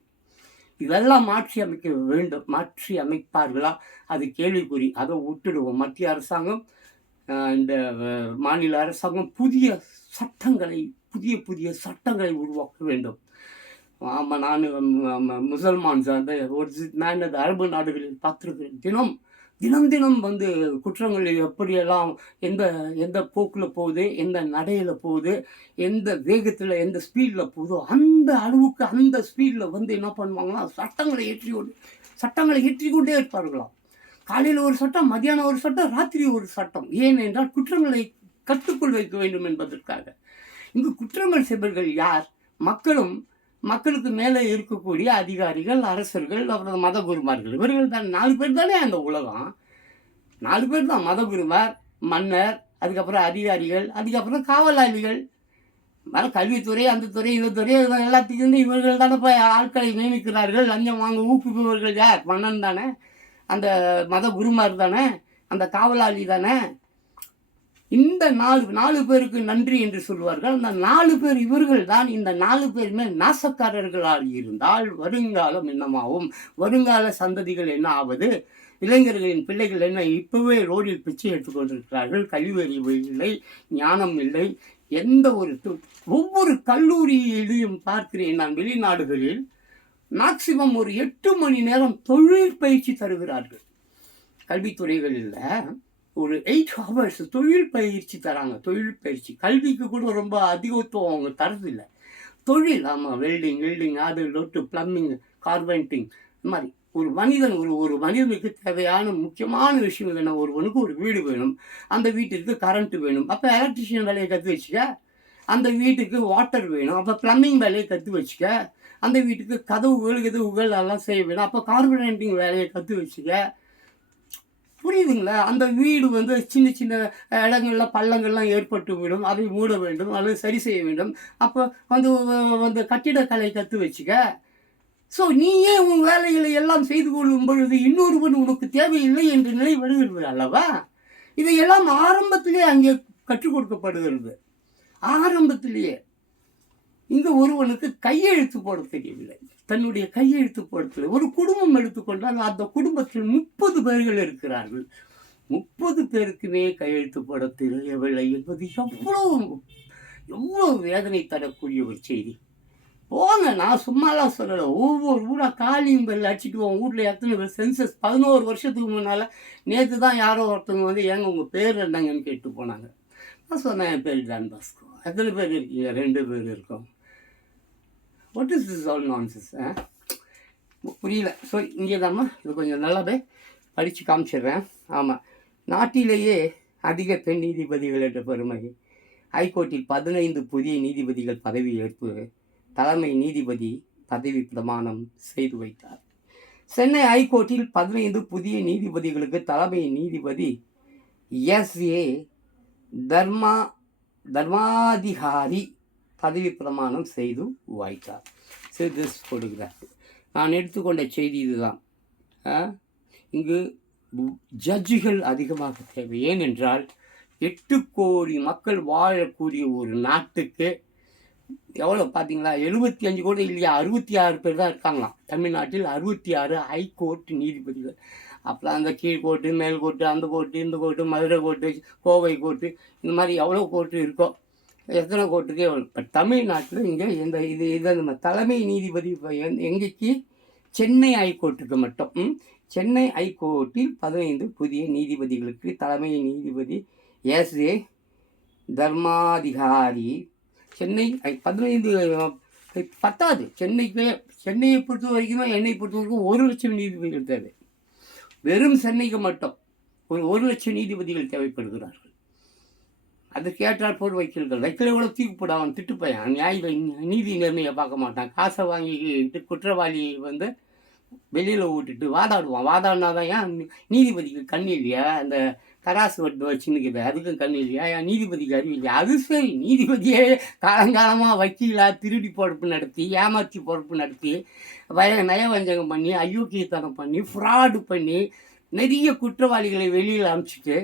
இதெல்லாம் மாற்றி அமைக்க வேண்டும். மாற்றி அமைப்பார்களா? அது கேள்விக்குறி. அதை விட்டுடுவோம். மத்திய அரசாங்கம், இந்த மாநில அரசாங்கம் புதிய சட்டங்களை உருவாக்க வேண்டும். ஆமாம், நான் முசல்மான்ஸ் அந்த நான் அந்த அரபு நாடுகளில் பார்த்துருக்கிறேன். தினம் வந்து குற்றங்கள் எப்படியெல்லாம் எந்த போக்கில் போகுது, எந்த நடையில் போகுது, எந்த வேகத்தில் எந்த ஸ்பீடில் போகுதோ அந்த அளவுக்கு அந்த ஸ்பீடில் வந்து என்ன பண்ணுவாங்கன்னா சட்டங்களை ஏற்றிக்கொண்டே இருப்பார்களாம். காலையில் ஒரு சட்டம், மத்தியானம் ஒரு சட்டம், ராத்திரி ஒரு சட்டம். ஏனென்றால் குற்றங்களை கட்டுக்குள் வைக்க வேண்டும் என்பதற்காக. இங்கு குற்றங்கள் செய்பவர்கள் யார்? மக்களுக்கு மேலே இருக்கக்கூடிய அதிகாரிகள், அரசர்கள், அப்புறம் மதகுருமார்கள். இவர்கள் தான் 4 பேர் தானே அந்த உலகம். 4 பேர் தான். மதகுருமார், மன்னர், அதுக்கப்புறம் அதிகாரிகள், அதுக்கப்புறம் காவலாளிகள். கல்வித்துறை, அந்த துறை, இந்த துறை, எல்லாத்துக்கும் இவர்கள் தானே இப்போ ஆட்களை நியமிக்கிறார்கள். லஞ்சம் வாங்க ஊக்குவிப்பவர்கள் யார்? மன்னன் தானே, அந்த மதகுருமார் தானே, அந்த காவலாளி தானே. இந்த 4 பேருக்கு நன்றி என்று சொல்வார்கள். அந்த 4 பேர் இவர்கள் தான். இந்த 4 பேருமே நாசக்காரர்களால் இருந்தால் வருங்காலம் என்னமாகும்? வருங்கால சந்ததிகள் என்ன ஆவது? இளைஞர்களின் பிள்ளைகள் என்ன இப்போவே ரோடில் பிச்சை எடுத்துக்கொண்டிருக்கிறார்கள். கல்வியறிவு இல்லை, ஞானம் இல்லை. ஒவ்வொரு கல்லூரியிலையும் பார்க்கிறேன் நான், வெளிநாடுகளில் மேக்சிமம் ஒரு 8 மணி நேரம் தொழிற்பயிற்சி தருகிறார்கள். கல்வித்துறைகளில் ஒரு 8 hours தொழில் பயிற்சி தராங்க. தொழிற்பயிற்சி கல்விக்கு கூட ரொம்ப அதிகத்துவம் அவங்க தரதில்லை. தொழில், ஆமாம், வெல்டிங், அது லொட்டு, பிளம்பிங், கார்பெண்டிங், இந்த மாதிரி ஒரு மனிதனுக்கு தேவையான முக்கியமான விஷயம் என்ன? ஒருவனுக்கு ஒரு வீடு வேணும், அந்த வீட்டிற்கு கரண்ட் வேணும், அப்போ எலக்ட்ரிஷியன் வேலையை கற்று வச்சுக்க. அந்த வீட்டுக்கு வாட்டர் வேணும், அப்போ பிளம்பிங் வேலையை கற்று வச்சுக்க. அந்த வீட்டுக்கு கதவுகள் எல்லாம் செய்ய வேணும், அப்போ கார்பெண்டிங் வேலையை கற்று வச்சுக்க. புரியுதுங்களா? அந்த வீடு வந்து சின்ன இடங்கள்ல பள்ளங்கள்லாம் ஏற்பட்டு விடும், அதை மூட வேண்டும் அல்லது சரி செய்ய வேண்டும். அப்போ வந்து கட்டிடக்கலை கற்று வச்சுக்க. ஸோ நீயே உன் வேலைகளை எல்லாம் செய்து கொள்ளும் பொழுது இன்னொருவன் உனக்கு தேவையில்லை என்ற நிலை வருகிறது அல்லவா? இதையெல்லாம் ஆரம்பத்திலே அங்கே கற்றுக் கொடுக்கப்படுகிறது. ஆரம்பத்திலேயே இங்கே ஒருவனுக்கு கையெழுத்து போட தெரியவில்லை, தன்னுடைய கையெழுத்து போட தெரியவில்லை. ஒரு குடும்பம் எடுத்துக்கொண்டால் அந்த குடும்பத்தில் 30 பேர்கள் இருக்கிறார்கள். 30 பேருக்குமே கையெழுத்து போட தெரியவில்லை என்பது எவ்வளோ வேதனை தரக்கூடிய ஒரு செய்தி. போங்க, நான் சும்மாலாம் சொல்லலை. ஒவ்வொரு ஊராக காலிங் பெல் அடிச்சுட்டு உன் வீட்டில் எத்தனை பேர் சென்சஸ் 11 வருஷத்துக்கு முன்னால் நேற்று தான் யாரோ ஒருத்தவங்க வந்து ஏங்க உங்கள் பேர் என்னங்கன்னு கேட்டு போனாங்க. நான் சொன்னேன், என் பேர் டான் பாஸ்கோ. எத்தனை பேர் இருக்கீங்க? 2 பேர் இருக்கோம். What is this all nonsense? புரியல. ஸோ இங்கே தாம்மா இது கொஞ்சம் நல்லாவே படித்து காமிச்சிடுறேன். ஆமாம், நாட்டிலேயே அதிக பெண் நீதிபதிகள் என்ற பெருமை. ஹைகோர்ட்டில் 15 புதிய நீதிபதிகள் பதவி ஏற்பு. தலைமை நீதிபதி பதவி பிரமாணம் செய்து வைத்தார். சென்னை ஹைகோர்ட்டில் 15 புதிய நீதிபதிகளுக்கு தலைமை நீதிபதி S.A. தர்மாதிகாரி பதவி பிரமாணம் செய்து வைத்தார். கொடுக்கிறார். நான் எடுத்துக்கொண்ட செய்தி இதுதான். இங்கு ஜட்ஜுகள் அதிகமாக தேவை. ஏனென்றால் 8 கோடி மக்கள் வாழக்கூடிய ஒரு நாட்டுக்கு எவ்வளோ பார்த்தீங்களா? 75 கோடி இல்லையா, 66 பேர் தான் இருக்காங்களாம் தமிழ்நாட்டில். 66 ஹைகோர்ட் நீதிபதிகள். அப்புறம் அந்த கீழ்கோர்ட்டு, மேல்கோர்ட்டு, அந்த கோர்ட்டு, இந்த court, Madurai court, Kovai court, இந்த மாதிரி எவ்வளோ கோர்ட்டு இருக்கோ, எத்தனை கோர்ட்டுக்கு எவ்வளோ. இப்போ தமிழ்நாட்டில் இங்கே இதை நம்ம தலைமை நீதிபதி எங்கேக்கு? சென்னை ஹைகோர்ட்டுக்கு மட்டும். சென்னை ஹைகோர்ட்டில் 15 புதிய நீதிபதிகளுக்கு தலைமை நீதிபதி S.A. தர்மாதிகாரி. சென்னை 15 பத்தாது. சென்னையை பொறுத்த வரைக்குமே, என்னை பொறுத்த வரைக்கும் 1,00,000 நீதிபதிகள் தேவை. வெறும் சென்னைக்கு மட்டும் ஒரு 1,00,000 நீதிபதிகள் தேவைப்படுகிறார்கள். அதுக்கு ஏற்றால் போல் வைக்கல கூட தூக்கி போட, அவன் திட்டுப்பையன், நீதி நிர்ணய பார்க்க மாட்டான். காசை வாங்கிட்டு குற்றவாளியை வெளியில் விட்டுட்டு வாதாடினா தான். ஏன் நீதிபதிக்கு கண்ணு இல்லையா? அந்த தராசு வச்சுன்னுக்குது, அதுக்கும் கண்ணு இல்லையா? ஏன் நீதிபதிக்கு அறிவு இல்லையா? அது சரி, நீதிபதியே காலங்காலமாக வக்கீலாக திருடி பொறுப்பு நடத்தி, ஏமாற்றி பொறுப்பு நடத்தி, நயவஞ்சகம் பண்ணி, அயோக்கியத்தனம் பண்ணி, ஃப்ராடு பண்ணி, நிறைய குற்றவாளிகளை வெளியில் அனுப்பிச்சிட்டு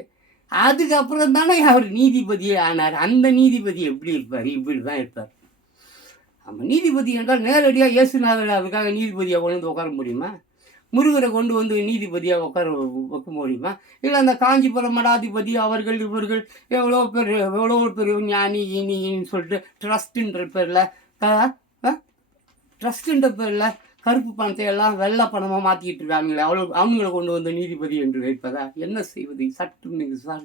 அதுக்கப்புறம் தானே அவர் நீதிபதியே ஆனார். அந்த நீதிபதி எப்படி இருப்பார்? இப்படி தான் இருப்பார். ஆமாம், நீதிபதி என்றால் நேரடியாக இயேசுநாதர் அதுக்காக நீதிபதியாக கொண்டு உட்கார முடியுமா? முருகரை கொண்டு நீதிபதியாக உட்கார வைக்க முடியுமா? இல்லை அந்த காஞ்சிபுரம் மடாதிபதி அவர்கள் இவர்கள் எவ்வளோ பெரிய ஞானி இனின்னு சொல்லிட்டு ட்ரஸ்ட்டுன்ற பேரில் கருப்பு பணத்தை எல்லாம் வெள்ளை பணமாக மாற்றிக்கிட்டு இருக்காங்களே, அவங்கள கொண்டு நீதிபதி என்று வைப்பதா? என்ன செய்வது? சட்டம்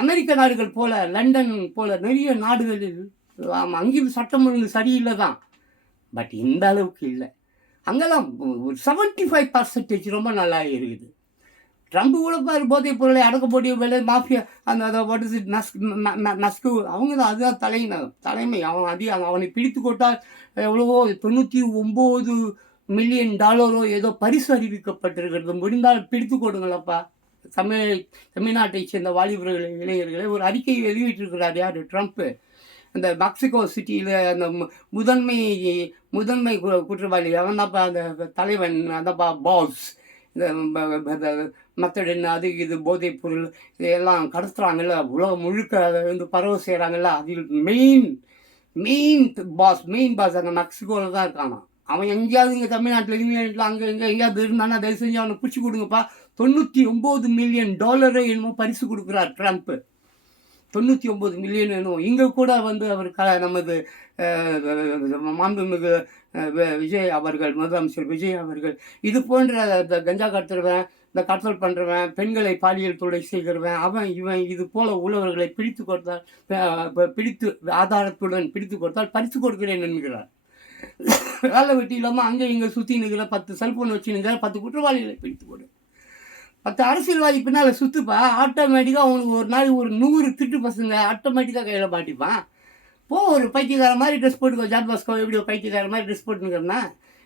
அமெரிக்க நாடுகள் போல, லண்டன் போல நிறைய நாடுகளில் அங்கேயும் சட்டம் ஒழுங்கு சரியில்லை தான். பட் இந்த அளவுக்கு இல்லை. அங்கெல்லாம் ஒரு 75% ரொம்ப நல்லா இருக்குது. ட்ரம்ப் கூட பாரு, போதைப் பொருளை அடக்கப்போட்டிய வேலை மாஃபியா, மஸ்கு அவங்க தான், அதுதான் தலைமை. அவனை பிடித்து கொண்டால் எவ்வளவோ $99 மில்லியன் ஏதோ பரிசு அறிவிக்கப்பட்டிருக்கிறது. முடிந்தால் பிடித்து கொடுங்களப்பா. தமிழ்நாட்டை சேர்ந்த வாலிபர்கள், இளைஞர்களை ஒரு அறிக்கை வெளியிட்டிருக்கிறார் யார்? ட்ரம்ப்பு. அந்த மெக்சிகோ சிட்டியில் அந்த முதன்மை குற்றவாளி அவன் தான்ப்பா, அந்த தலைவன் அந்தப்பா பாஸ். இந்த மெத்தடின் அது இது போதைப் பொருள் இதெல்லாம் கடத்துறாங்கல்ல, உலகம் முழுக்க அதை பரவ செய்கிறாங்கல்ல, அதில் மெயின் பாஸ் அங்கே மெக்சிகோவில் தான் இருக்கானா. அவன் எங்கேயாவது இங்கே தமிழ்நாட்டில் இங்கிலாண்டில் அங்கே எங்கேயாவது இருந்தானா தயவு செஞ்சு அவனை பிடிச்சி கொடுங்கப்பா. $99 மில்லியன் என்னமோ பரிசு கொடுக்குறார் ட்ரம்ப்பு. 99 மில்லியன் வேணும். இங்கே கூட அவர் நமது மாண்புமிகு விஜய் அவர்கள், முதலமைச்சர் விஜய் அவர்கள், இது போன்ற இந்த கஞ்சா கடத்துறவன், இந்த கடத்தல் பண்ணுறவன், பெண்களை பாலியல் தொலை செய்கிறவன், அவன் இவன் இது போல உள்ளவர்களை பிடித்து ஆதாரத்துடன் பிடித்து கொடுத்தால் பரிசு கொடுக்கிறேன் என்கிறார். வேலை வெட்டி இல்லாமல் அங்கே இங்கே சுற்றி நிற்கிற 10 செல்ஃபோன் வச்சு நிற்கிற 10 குற்றவாளிகளை பிடித்து கொடு. 10 அரசியல்வாதி பின்னால் சுற்றுப்பா. ஆட்டோமேட்டிக்காக அவனுக்கு ஒரு நாளைக்கு ஒரு 100 திருட்டு பசங்க ஆட்டோமேட்டிக்காக கையில் மாட்டிப்பான். ஒரு பைத்தியக்கார மாதிரி ட்ரெஸ் போட்டுக்கோ. ஜான் பாஸ்கோ எப்படி பைத்தியக்கார மாதிரி ட்ரெஸ் போட்டுக்கிறேன்னா,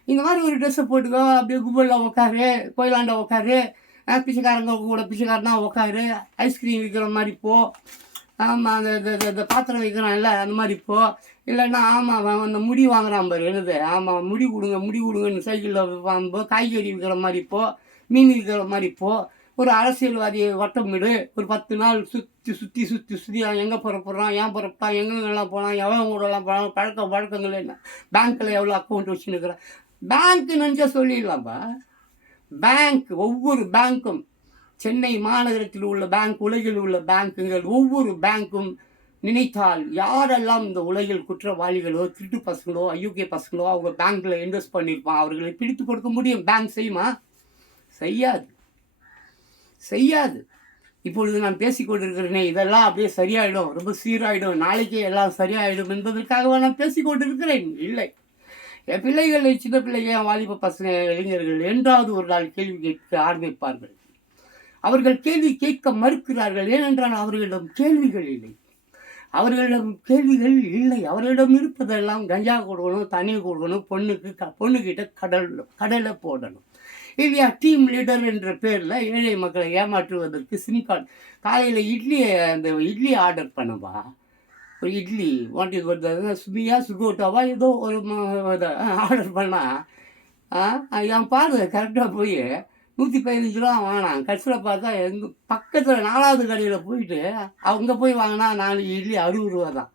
இந்த மாதிரி ஒரு ட்ரெஸ்ஸை போட்டுக்கோ. அப்படியே கும்பலில் உட்காரு, கோயிலாண்ட உட்காரு, பிச்சைக்காரங்க கூட பிச்சைக்காரனா உட்காரு, ஐஸ்கிரீம் விற்கிற மாதிரி போ. ஆமாம், அந்த பாத்திரம் வைக்கிறான்ல அந்த மாதிரி போ. இல்லைன்னா ஆமாம் அந்த முடி வாங்குறான் பாரு, எழுது ஆமாம் முடி கொடுங்கன்னு சைக்கிளில் வாங்கும்போ. காய்கறி விற்கிற மாதிரி போ, மீன் விற்கிற மாதிரி போ. ஒரு அரசியல்வாதியை வட்டம் விடு. ஒரு 10 நாள் சுற்றி அவன் எங்கே புறப்படுறான், ஏன் புறப்பட்டான், எங்கெங்கெல்லாம் போனான், எவ்வளோ கூடலாம் போனான், வழக்கங்கள் என்ன, பேங்க்கில் எவ்வளோ அக்கௌண்ட் வச்சுன்னுக்குறான். பேங்க்கு நினச்சா சொல்லிடலாம்ப்பா. பேங்க், ஒவ்வொரு பேங்க்கும், சென்னை மாநகரத்தில் உள்ள பேங்க், உலகில் உள்ள பேங்க்குகள், ஒவ்வொரு பேங்க்கும் நினைத்தால் யாரெல்லாம் இந்த உலகில் குற்றவாளிகளோ, திருட்டு பசங்களோ, அயோக்கிய பசங்களோ அவங்க பேங்க்கில் இன்வெஸ்ட் பண்ணியிருப்பான், அவர்களை பிடித்து கொடுக்க முடியும். பேங்க் செய்யுமா? செய்யாது. இப்பொழுது நான் பேசிக்கொண்டிருக்கிறேனே, இதெல்லாம் அப்படியே சரியாயிடும், ரொம்ப சீராயிடும், நாளைக்கே எல்லாம் சரியாயிடும் என்பதற்காக நான் பேசிக்கொண்டிருக்கிறேன். இல்லை, என் பிள்ளைகள், சின்ன பிள்ளைங்க, வாலிப பசங்க, இளைஞர்கள் என்றாவது ஒரு நாள் கேள்வி கேட்க ஆரம்பிப்பார்கள். அவர்கள் கேள்வி கேட்க மறுக்கிறார்கள். ஏனென்றால் அவர்களிடம் கேள்விகள் இல்லை. அவர்களிடம் இருப்பதெல்லாம் கஞ்சா கொடுக்கணும், தண்ணி கொடுக்கணும், பொண்ணுக்கிட்ட கடலை போடணும் இல்லையா? டீம் லீடர் என்ற பேரில் ஏழை மக்களை ஏமாற்றுவதற்கு சிம் கார்டு. காலையில் இட்லி ஆர்டர் பண்ணவா, ஒரு இட்லி சுமியா சுகோட்டாவா ஏதோ ஒரு ஆர்டர் பண்ணால் என் பாரு கரெக்டாக போய் 115 ரூபா வாங்கினான். கடைசியில் பார்த்தா எங்கள் பக்கத்தில் 4வது கடையில் போயிட்டு அவங்க போய் வாங்கினா 4 இட்லி 60 ரூபா தான்.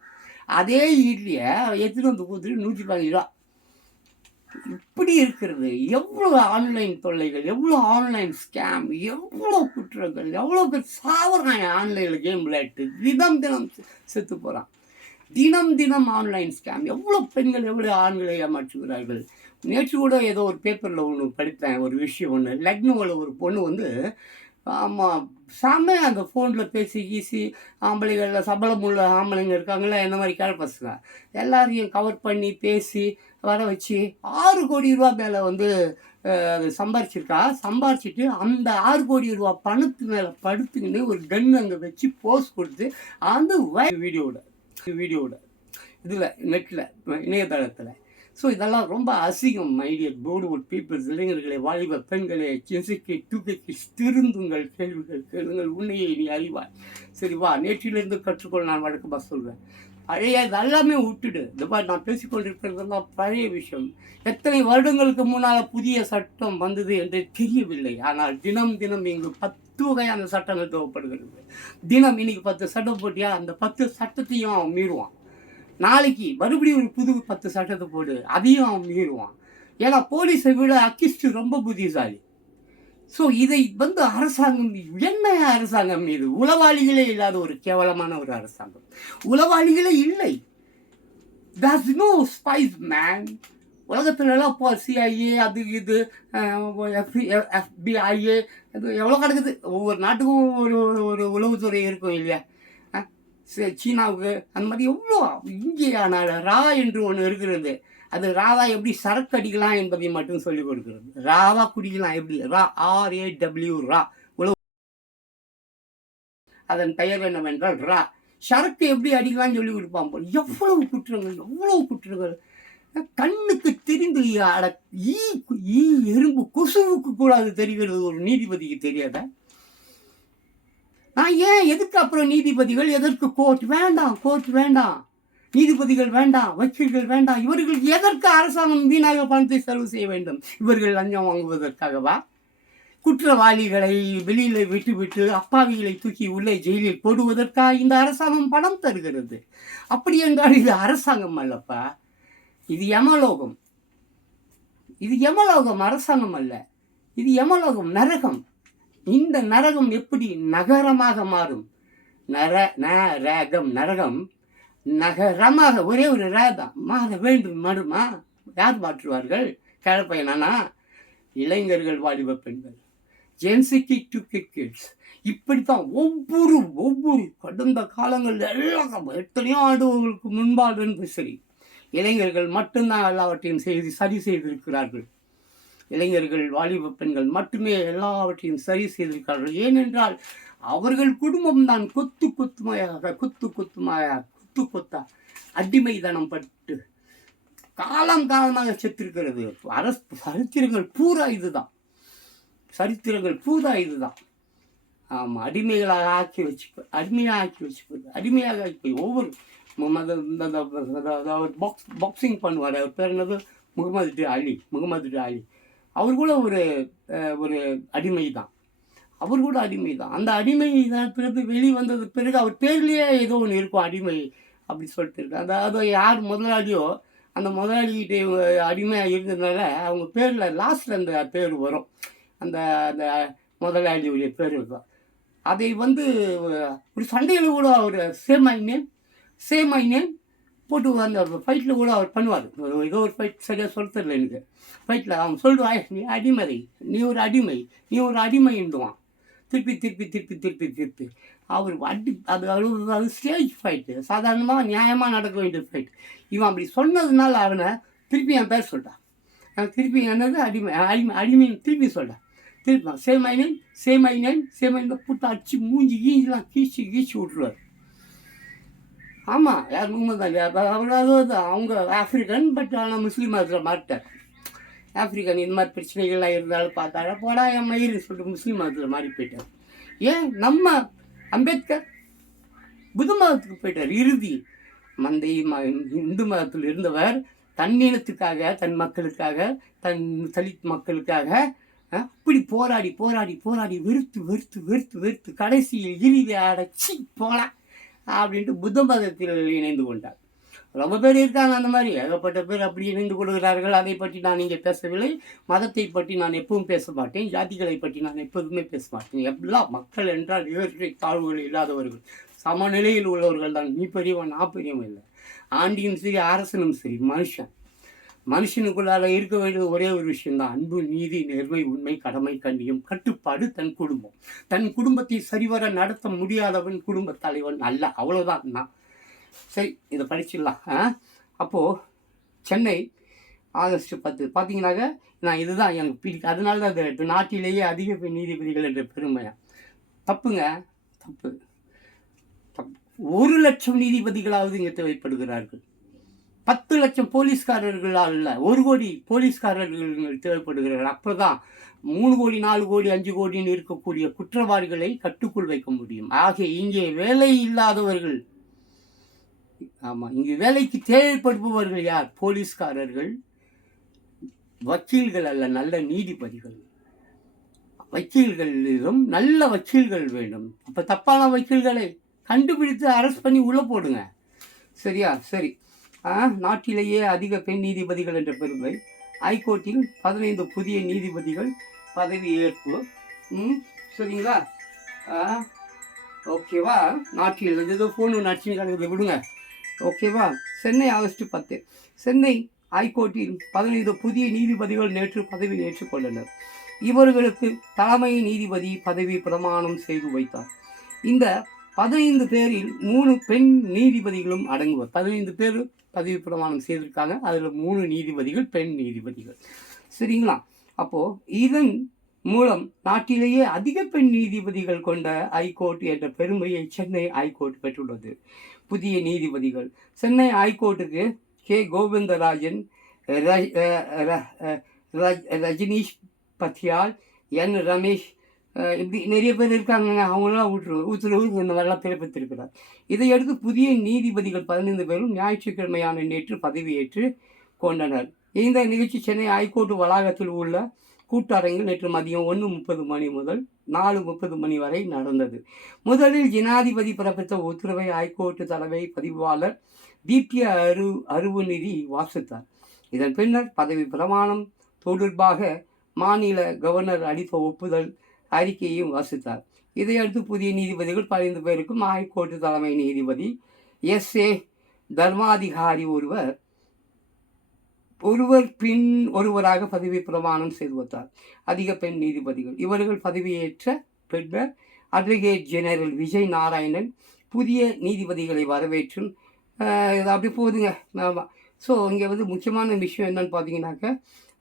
அதே இட்லியை எடுத்துகிட்டு கொடுத்துட்டு 115 ரூபா. இப்படி இருக்கிறது. எவ்வளோ ஆன்லைன் தொல்லைகள், எவ்வளோ ஆன்லைன் ஸ்கேம், எவ்வளோ குற்றங்கள், எவ்வளோ பேர் சாவறாங்க ஆன்லைனில் கேம் விளையாட்டு. தினம் செத்து போகிறான். தினம் ஆன்லைன் ஸ்கேம். எவ்வளோ பெண்கள், எவ்வளோ ஆண்களை ஏமாற்றுகிறார்கள். நேற்று கூட ஏதோ ஒரு பேப்பரில் ஒன்று படித்தேன், ஒரு விஷயம் ஒன்று. லக்னோவில் ஒரு பொண்ணு ஆமாம், செம்மையா அந்த ஃபோனில் பேசி கீசி ஆம்பளைகளில் சபலம் உள்ள ஆம்பளைங்க இருக்காங்களே, இந்த மாதிரி பசங்க எல்லாரையும் கவர் பண்ணி பேசி வர வச்சு 6 கோடி ரூபா மேலே வந்து அது சம்பாரிச்சிட்டு அந்த 6 கோடி ரூபா பணத்து மேலே படுத்துக்கின்னு ஒரு கன் அங்கே வச்சு போஸ் கொடுத்து அந்த வீடியோவோட இதில் நெட்டில் இணையதளத்தில். ஸோ இதெல்லாம் ரொம்ப அசிங்கம். மைடியர் போர்டுவுட் பீப்புள்ஸ், இளைஞர்களை, வாலிப பெண்களை, ஜென்சிக்கு டூகேக்கு திருந்துங்கள், கேள்விகள் கேளுங்கள், உன்னையை நீ அறிவாய். சரி வா, நேற்றிலிருந்து கற்றுக்கொள்ள நான் வழக்கமாக சொல்வேன். பழைய இதெல்லாமே விட்டுடு. இந்த மாதிரி நான் பேசிக்கொண்டிருக்கிறதெல்லாம் பழைய விஷயம். எத்தனை வருடங்களுக்கு முன்னால் புதிய சட்டம் வந்தது என்று தெரியவில்லை. ஆனால் தினம் தினம் இங்கு 10 வகையான சட்டங்கள் தேவைப்படுகிறது. தினம் இன்னைக்கு 10 சட்டம் போட்டியா, அந்த 10 சட்டத்தையும் அவன் மீறுவான். நாளைக்கு மறுபடியும் ஒரு புது 10 சட்டத்தை போடு, அதையும் அவன் மீறுவான். ஏன்னா போலீஸை விட அக்கிஸ்ட் ரொம்ப புத்திசாலி. ஸோ இதை வந்து அரசாங்கம், என்ன அரசாங்கம் இது? உளவாளிகளே இல்லாத ஒரு கேவலமான ஒரு அரசாங்கம். உளவாளிகளே இல்லை. there's no spies man. உலகத்துலலாம் இப்போ சிஐஏ அது இது FBI அது எவ்வளோ கிடக்குது. ஒவ்வொரு நாட்டுக்கும் ஒரு ஒரு உளவுத்துறை இருக்கும் இல்லையா? சீனாவுக்கு அந்த மாதிரி எவ்வளோ. இங்கே ஆனால் ரா என்று ஒன்று இருக்கிறது. அது ராவா எப்படி சரக்கு அடிக்கலாம் என்பதை மட்டும் சொல்லிக் கொடுக்கிறது. ராவா குடிக்கலாம் எப்படி, ரா RAW ரா உழவு. அதன் பெயர் என்னவென்றால் ரா. சரக்கு எப்படி அடிக்கலாம்னு சொல்லி கொடுப்பான் போல். எவ்வளவு குற்றங்கள். கண்ணுக்கு தெரிந்து ஈ எறும்பு கொசுவுக்கு கூட அது தெரிகிறது, ஒரு நீதிபதிக்கு தெரியாத. நான் எதுக்கு அப்புறம் நீதிபதிகள், எதற்கு கோர்ட் வேண்டாம், நீதிபதிகள் வேண்டாம், வக்கீல்கள் வேண்டாம். இவர்கள் எதற்கு அரசாங்கம் வீணாக பணத்தை செலவு செய்ய வேண்டும்? இவர்கள் லஞ்சம் வாங்குவதற்காகவா? குற்றவாளிகளை வெளியில விட்டு அப்பாவிகளை தூக்கி உள்ளே ஜெயிலில் போடுவதற்காக இந்த அரசாங்கம் பணம் தருகிறது. அப்படி என்றால் இது அரசாங்கம் அல்லப்பா, இது யமலோகம். அரசாங்கம் அல்ல, இது யமலோகம், நரகம். இந்த நரகம் எப்படி நகரமாக மாறும்? நரகம் நகரமாக ஒரே ஒரு ரேதான் மாற வேண்டும். மறுமா யார் மாற்றுவார்கள்? கிழப்பையனா? இளைஞர்கள், வாலிப பெண்கள், ஜென்சிக்கு கிட்ஸ். இப்படித்தான் ஒவ்வொரு கடந்த காலங்களில் எல்லாம் எத்தனையோ ஆண்டுகளுக்கு முன்பாக சரி, இளைஞர்கள் மட்டும்தான் எல்லாவற்றையும் சரி செய்திருக்கிறார்கள். இளைஞர்கள், வாலிப பெண்கள் மட்டுமே எல்லாவற்றையும் சரி செய்திருக்கிறார்கள். ஏனென்றால் அவர்கள் குடும்பம் தான் கொத்தா அடிமைதனம் பட்டு காலமாக செத்திருக்கிறது. சரித்திரங்கள் பூரா இதுதான். ஆமாம், அடிமையாக ஆக்கி ஒவ்வொரு பாக்ஸிங் பண்ணுவார். அவர் பேர் என்னது? முகமது அலி. அவர் கூட ஒரு அடிமை தான். அந்த அடிமையிலிருந்து வெளிவந்தது பிறகு அவர் பேர்லேயே ஏதோ ஒன்று இருக்கும், அடிமை அப்படி சொல்லிட்டு இருக்கு. அதாவது யார் முதலாளியோ அந்த முதலாளிகிட்ட அடிமையாக இருந்ததுனால அவங்க பேரில் லாஸ்ட்டில் அந்த பேர் வரும், அந்த அந்த முதலாளியுடைய பேர் இருக்கும். அதை வந்து ஒரு சண்டையில் கூட அவர் சேம் ஐ நேம் போட்டு அந்த ஃபைட்டில் கூட அவர் பண்ணுவார். ஏதோ ஒரு ஃபைட் சரியாக சொல்ல தெரியல எனக்கு. ஃபைட்டில் அவன் சொல்லுவாய், நீ ஒரு அடிமைன்னுவான். திருப்பி அவர் அது ஸ்டேஜ் ஃபைட்டு, சாதாரணமாக நியாயமாக நடக்க வேண்டிய ஃபைட். இவன் அப்படி சொன்னதுனால அவனை திருப்பி என் பேர் சொல்லிட்டான். திருப்பி என்னது அடிமைன்னு திருப்பி சொல்லிட்டான். திருப்பி சேம் ஐ நேம் புட்டு அடிச்சு மூஞ்சி கீஞ்செலாம் கீச்சு விட்டுருவார். ஆமாம், யார் முகமது அலி அதாவது அவங்க ஆஃப்ரிக்கன், பட் ஆனால் முஸ்லீம் மதத்தில் மாறிட்டார். ஆஃப்ரிக்கன் இந்த மாதிரி பிரச்சனைகள்லாம் இருந்தாலும் பார்த்தாரு, போடா என் மயிர்னு சொல்லிட்டு முஸ்லீம் மதத்தில் மாறி போயிட்டார். ஏன் நம்ம அம்பேத்கர் புத்த மதத்துக்கு போயிட்டார். இறுதி இந்து மதத்தில் இருந்தவர் தன்னினத்துக்காக, தன் மக்களுக்காக, தன் தலித் மக்களுக்காக அப்படி போராடி வெறுத்து கடைசியில் இறுதி அடைச்சி போகலாம் அப்படின்ட்டு புத்த மதத்தில் இணைந்து கொண்டார். ரொம்ப பேர் இருக்காங்க அந்த மாதிரி, ஏகப்பட்ட பேர் அப்படி இணைந்து கொள்கிறார்கள். அதை பற்றி நான் இங்கே பேசவில்லை. மதத்தை பற்றி நான் எப்பவும் பேச மாட்டேன். ஜாதிகளை பற்றி நான் எப்போதுமே பேச மாட்டேன். எல்லா மக்கள் என்றால் இவற்றை தாழ்வுகள் இல்லாதவர்கள், சமநிலையில் உள்ளவர்கள் தான். நீ பெரியவன் நான் பெரியவன் இல்லை. ஆண்டியும் சரி, அரசனும் சரி, மனுஷன். மனுஷனுக்குள்ளால இருக்க வேண்டியது ஒரே ஒரு விஷயம்தான், அன்பு, நீதி, நேர்மை, உண்மை, கடமை, கண்ணியம், கட்டுப்பாடு, தன் குடும்பம். தன் குடும்பத்தை சரிவர நடத்த முடியாதவன் குடும்ப தலைவன் அல்ல. அவ்வளோதான் நான். சரி, இதை படிச்சிடலாம். அப்போது சென்னை ஆகஸ்ட் 10 பார்த்தீங்கன்னாக்க, நான் இதுதான் எனக்கு பிடிக்கும். அதனால தான் இந்த நாட்டிலேயே அதிக பெண் நீதிபதிகள் என்ற பெருமையா. தப்புங்க, தப்பு தப்பு. 1,00,000 நீதிபதிகளாவது இங்கே தேவைப்படுகிறார்கள். 10 லட்சம் போலீஸ்காரர்களால் இல்லை, 1 கோடி போலீஸ்காரர்கள் தேவைப்படுகிறார்கள். அப்போ தான் 3 கோடி 4 கோடி 5 கோடின்னு இருக்கக்கூடிய குற்றவாளிகளை கட்டுக்குள் வைக்க முடியும். ஆக இங்கே வேலை இல்லாதவர்கள், ஆமாம், இங்கு வேலைக்கு தேவைப்படுபவர்கள் யார்? போலீஸ்காரர்கள், வக்கீல்கள் அல்ல, நல்ல நீதிபதிகள். வக்கீல்களிலும் நல்ல வக்கீல்கள் வேண்டும். அப்போ தப்பான வக்கீல்களை கண்டுபிடித்து அரெஸ்ட் பண்ணி உள்ளே போடுங்க. சரியா? சரி. நாட்டிலேயே அதிக பெண் நீதிபதிகள் என்ற பெருமை. ஹைகோர்ட்டில் 15 புதிய நீதிபதிகள் பதவி ஏற்பு. சரிங்களா? ஓகேவா? நாட்டில் ஏதோ ஃபோனு நடிச்சு கிடக்குது, விடுங்க. ஓகேவா? சென்னை ஆகஸ்ட் 10. சென்னை ஹைகோர்ட்டில் 15 புதிய நீதிபதிகள் நேற்று பதவி ஏற்றுக்கொண்டனர். இவர்களுக்கு தலைமை நீதிபதி பதவி பிரமாணம் செய்து வைத்தார். இந்த 15 பேரில் 3 பெண் நீதிபதிகளும் அடங்குவர். 15 பேர் பதவி பிரமாணம் செய்திருக்காங்க, அதில் 3 நீதிபதிகள் பெண் நீதிபதிகள். சரிங்களா? அப்போது இதன் மூலம் நாட்டிலேயே அதிக பெண் நீதிபதிகள் கொண்ட ஹைகோர்ட் என்ற பெருமையை சென்னை ஹைகோர்ட் பெற்றுள்ளது. புதிய நீதிபதிகள். சென்னை ஹைகோர்ட்டுக்கு கே. கோவிந்தராஜன், ரஜினீஷ் பத்தியால், என். ரமேஷ், இப்படி நிறைய பேர் இருக்காங்க. அவங்களாம் உத்தரவு இந்த மாதிரிலாம் பிறப்பித்திருக்கிறார். இதையடுத்து புதிய நீதிபதிகள் 15 பேரும் ஞாயிற்றுக்கிழமையான நேற்று பதவியேற்று கொண்டனர். இந்த நிகழ்ச்சி சென்னை ஹைகோர்ட் வளாகத்தில் உள்ள கூட்டரங்கில் நேற்று மதியம் 1:30 மணி முதல் 4:30 மணி வரை நடந்தது. முதலில் ஜனாதிபதி பிறப்பித்த உத்தரவை ஹைகோர்ட் தலைமை பதிவாளர் தீப்ய அருவுநிதி வாசித்தார். இதன் பின்னர் பதவி பிரமாணம் தொடர்பாக மாநில கவர்னர் அளித்த ஒப்புதல் அறிக்கையையும் வாசித்தார். இதையடுத்து புதிய நீதிபதிகள் 15 பேருக்கும் ஹைகோர்ட் தலைமை நீதிபதி S.A. தர்மாதிகாரி ஒருவர் பின் ஒருவராக பதவி பிரமாணம் செய்து வைத்தார். அதிக பெண் நீதிபதிகள். இவர்கள் பதவியேற்ற பின்னர் அட்வொகேட் ஜெனரல் விஜய் நாராயணன் புதிய நீதிபதிகளை வரவேற்றும் அப்படி போகுதுங்க. ஆமாம். ஸோ இங்கே முக்கியமான விஷயம் என்னன்னு பார்த்தீங்கன்னாக்க,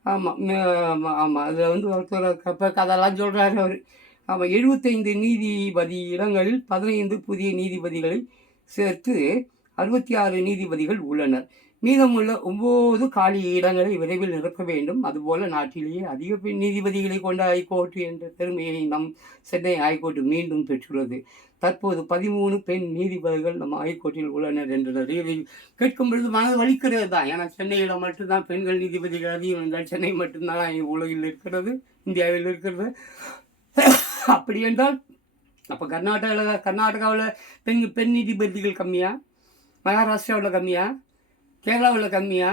ஆமாம் அதில் ஒருத்தர் அதெல்லாம் சொல்கிறாரு அவர். ஆமாம், 75 நீதிபதி இடங்களில் 15 புதிய நீதிபதிகளை சேர்த்து 66 நீதிபதிகள் உள்ளனர். மீதமுள்ள 9 காலி இடங்களை விரைவில் நிரப்ப வேண்டும். அதுபோல நாட்டிலேயே அதிக பெண் நீதிபதிகளை கொண்ட ஹைகோர்ட் என்ற பெருமையை நம் சென்னை ஹைகோர்ட் மீண்டும் பெற்றுள்ளது. தற்போது 13 பெண் நீதிபதிகள் நம்ம ஹைகோர்ட்டில் உள்ளனர் என்றனர். இதை கேட்கும் பொழுது மனது வலிக்கிறது தான். ஏன்னா சென்னையில் மட்டும்தான் பெண்கள் நீதிபதிகள் அதிகம் என்றால் சென்னை மட்டும்தான் உலகில் இருக்கிறது, இந்தியாவில் இருக்கிறது. அப்படி என்றால் அப்போ கர்நாடகாவில் பெண் நீதிபதிகள் கம்மியா? மகாராஷ்டிராவில் கம்மியா? கேரளாவில் கம்மியா?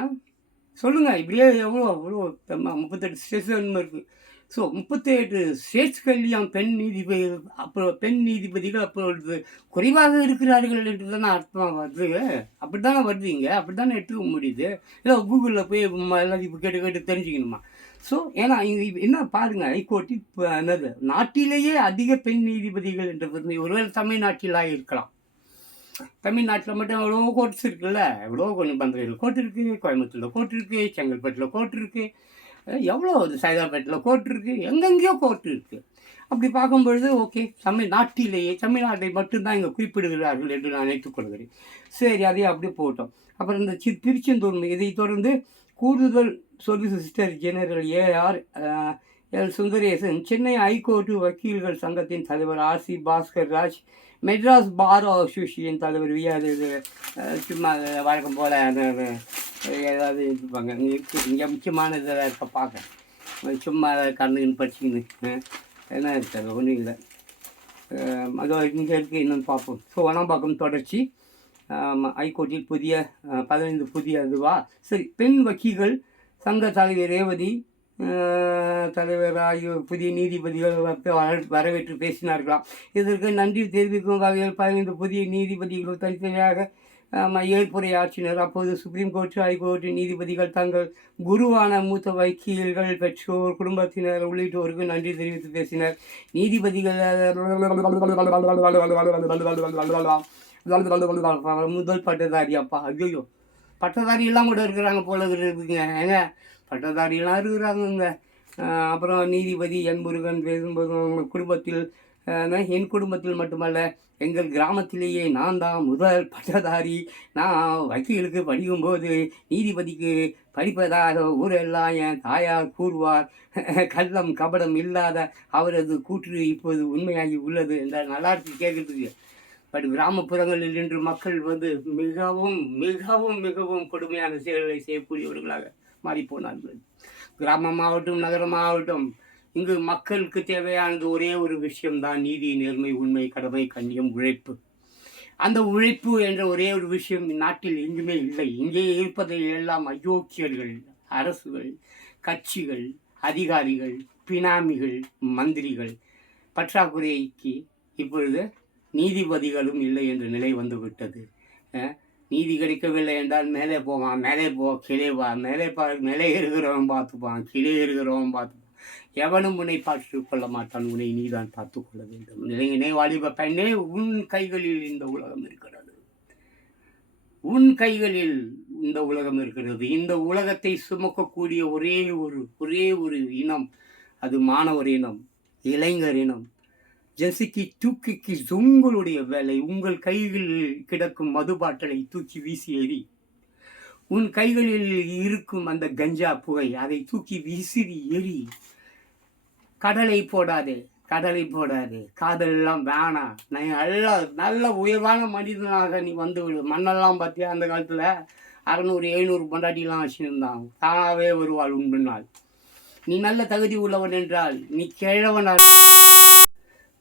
சொல்லுங்கள். இப்படியே எவ்வளோ 38 ஸ்டேட்ஸ் இருக்குது. ஸோ 38 ஸ்டேட்ஸ்கள்லையும் பெண் நீதிபதிகள் பெண் நீதிபதிகள் அப்பொழுது குறைவாக இருக்கிறார்கள் என்று தானே அர்த்தம் வருது. அப்படி தானே வருது, இங்கே அப்படி தானே எடுத்துக்க முடியுது. இல்லை கூகுளில் போய் எல்லாத்தையும் கேட்டு தெரிஞ்சுக்கணுமா? ஸோ ஏன்னா இங்கே என்ன பாருங்கள், ஹைகோர்ட்டில் என்னது நாட்டிலேயே அதிக பெண் நீதிபதிகள் என்ற பெருமை ஒருவேளை தமிழ்நாட்டிலாக இருக்கலாம். தமிழ்நாட்டில் மட்டும் எவ்வளோ கோர்ட்ஸ் இருக்குல்ல, எவ்வளோ கொஞ்சம் பந்தரையில் கோர்ட் இருக்குது, கோயம்புத்தூரில் கோர்ட் இருக்குது, செங்கல்பட்டில் கோர்ட் இருக்குது, எவ்வளோ சைதாப்பேட்டில் கோர்ட் இருக்குது, எங்கெங்கேயோ கோர்ட் இருக்குது. அப்படி பார்க்கும்பொழுது ஓகே, தமிழ்நாட்டை மட்டும்தான் இங்கே குறிப்பிடுகிறார்கள் என்று நான் நினைத்துக்கொள்கிறேன். சரி, அதே அப்படியே போட்டோம். அப்புறம் இந்த திருச்செந்தூர், இதை தொடர்ந்து கூடுதல் solicitor general A.R. L. Sundaresan, Chennai high court வக்கீல்கள் சங்கத்தின் தலைவர் R.C. Bhaskar Raj, Madras bar association தலைவர் சும்மா வழக்கம் போல் ஏதாவது இருப்பாங்க. இங்கே இருக்குது, இங்கே முக்கியமான இதில் இருக்க பார்க்க சும்மா கலந்துக்கின்னு படிச்சுக்கின்னு என்ன இருக்காது, ஒன்றும் இல்லை. அதோ இங்கே இருக்குது, இன்னொன்று பார்ப்போம். ஸோ வனம்பாக்கம் தொடர்ச்சி. ஹைகோர்ட்டில் 15 புதிய இதுவா? சரி, பெண் வக்கீல்கள் சங்க தலைவர் ரேவதி தலைவர் ஆகிய புதிய நீதிபதிகள் வரவேற்று பேசினார்களாம். இதற்கு நன்றி தெரிவிக்கும் வகையில் 15 புதிய நீதிபதிகள் தனித்தனியாக ஏற்புரை ஆற்றினர். அப்போது சுப்ரீம் கோர்ட், ஹைகோர்ட் நீதிபதிகள் தங்கள் குருவான மூத்த வக்கீல்கள், பெற்றோர், குடும்பத்தினர் உள்ளிட்டோருக்கு நன்றி தெரிவித்து பேசினர். நீதிபதிகள் முதல் பட்டதாரி அப்பா, ஐயோ பட்டதாரியெல்லாம் கூட இருக்கிறாங்க போல இருக்குங்க. ஏங்க பட்டதாரியெல்லாம் இருக்கிறாங்கங்க. அப்புறம் நீதிபதி என் முருகன் பேசும்போது உங்கள் குடும்பத்தில், என் குடும்பத்தில் மட்டுமல்ல எங்கள் கிராமத்திலேயே நான் தான் முதல் பட்டதாரி. நான் வக்கீலுக்கு படிக்கும்போது நீதிபதிக்கு படிப்பதாக ஊரெல்லாம் என் தாயார் கூறுவார். கள்ளம் கபடம் இல்லாத அவரது கூற்று இப்போது உண்மையாகி உள்ளது என்றால் நல்லா இருக்கு கேட்குறதுக்கு. பட் கிராமப்புறங்களில் இன்று மக்கள் மிகவும் மிகவும் மிகவும் கொடுமையான செயல்களை செய்யக்கூடியவர்களாக மாறிப்போனார்கள். கிராமமாகட்டும் நகரமாகட்டும், இங்கு மக்களுக்கு தேவையானது ஒரே ஒரு விஷயம்தான்: நீதி, நேர்மை, உண்மை, கடமை, கண்ணியம், உழைப்பு. அந்த உழைப்பு என்ற ஒரே ஒரு விஷயம் நாட்டில் எங்குமே இல்லை. இங்கே இருப்பதை எல்லாம் அயோக்கியர்கள், அரசுகள், கட்சிகள், அதிகாரிகள், பினாமிகள், மந்திரிகள். பற்றாக்குறைக்கு இப்பொழுது நீதிபதிகளும் இல்லை என்ற நிலை வந்துவிட்டது. நீதி கிடைக்கவில்லை என்றால் மேலே போவான், மேலே போ, கீழே வா, மேலே இருக்கிறவன் பார்த்துப்பான், கீழே இருக்கிறவன் பார்த்துப்பான். எவனும் உன்னை பார்த்து கொள்ள மாட்டான், உன்னை நீதான் பார்த்து கொள்ள வேண்டும். இளைஞனே, வாலிப பெண்ணே, உன் கைகளில் இந்த உலகம் இருக்கிறது. உன் கைகளில் இந்த உலகம் இருக்கிறது. இந்த உலகத்தை சுமக்கக்கூடிய ஒரே ஒரு இனம், அது மாணவர் இனம், இளைஞர் இனம். ஜெசிக்கு தூக்கி உங்களுடைய வேலை. உங்கள் கைகளில் கிடக்கும் மது பாட்டலை தூக்கி வீசி எறி. உன் கைகளில் இருக்கும் அந்த கஞ்சா புகை, அதை தூக்கி வீசி எறி. கடலை போடாதே. காதல் எல்லாம் வேணாம். நல்ல உயர்வான மனிதனாக நீ வந்து விடு. மண்ணெல்லாம் பார்த்தியா அந்த காலத்தில் 600-700 பொண்டாட்டிலாம் வச்சுருந்தான். தானாகவே வருவாள் உண்பினால். நீ நல்ல தகுதி உள்ளவன் என்றால்,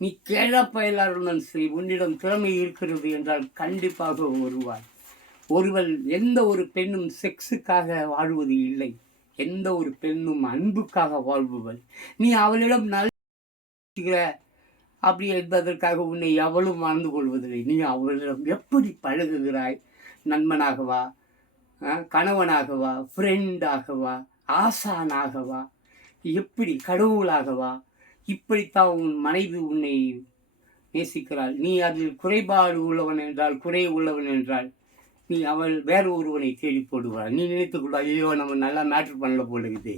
நீ கிழப்பயலாருடன் சரி, உன்னிடம் திறமை இருக்கிறது என்றால் கண்டிப்பாக வருவாள். எந்த ஒரு பெண்ணும் செக்ஸுக்காக வாழ்வது இல்லை. எந்த ஒரு பெண்ணும் அன்புக்காக வாழ்பவள். நீ அவளிடம் நல்ல அப்படி என்பதற்காக உன்னை எவளும் வாழ்ந்து கொள்வதில்லை. நீ அவளிடம் எப்படி பழகுகிறாய்? நண்பனாகவா, கணவனாகவா, ஃப்ரெண்டாகவா, ஆசானாகவா, எப்படி கடவுளாகவா? இப்படித்தான் உன் மனைவி உன்னை நேசிக்கிறாள். நீ அதில் குறைபாடு உள்ளவன் என்றால், குறை உள்ளவன் என்றால், நீ அவள் வேறு ஒருவனை தேடி போடுவாள். நீ நினைத்துக்கொள்ள, ஐயோ நம்ம நல்லா மேட்ரு பண்ணல போல இருக்குது,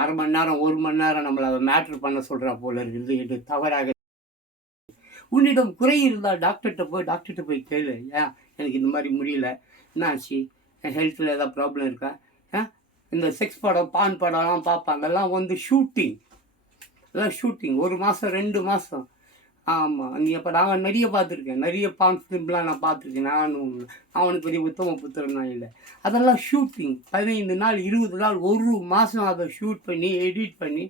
அரை மணி நேரம் 1 மணி நேரம் நம்மளை மேட்ரு பண்ண சொல்கிறா போல இருக்குது என்று தவறாக. உன்னிடம் குறை இருந்தால் டாக்டர்கிட்ட போய் கேளு. எனக்கு இந்த மாதிரி முடியல, என்னாச்சு, என் ஹெல்த்தில் ஏதாவது ப்ராப்ளம் இருக்கா? இந்த செக்ஸ் படம், பான் படம்லாம் பார்ப்பாங்க. அதெல்லாம் ஷூட்டிங். 1 மாதம் 2 மாதம். ஆமாம், நீ அப்போ நாங்கள் நிறைய பார்த்துருக்கேன். நிறைய பான் ஃபிலிம்லாம் நான் பார்த்துருக்கேன். அவனுக்கு பெரிய உத்தம புத்திரன் நான் இல்லை. அதெல்லாம் ஷூட்டிங். 15 நாள் 20 நாள் 1 மாதம் அதை ஷூட் பண்ணி எடிட் பண்ணி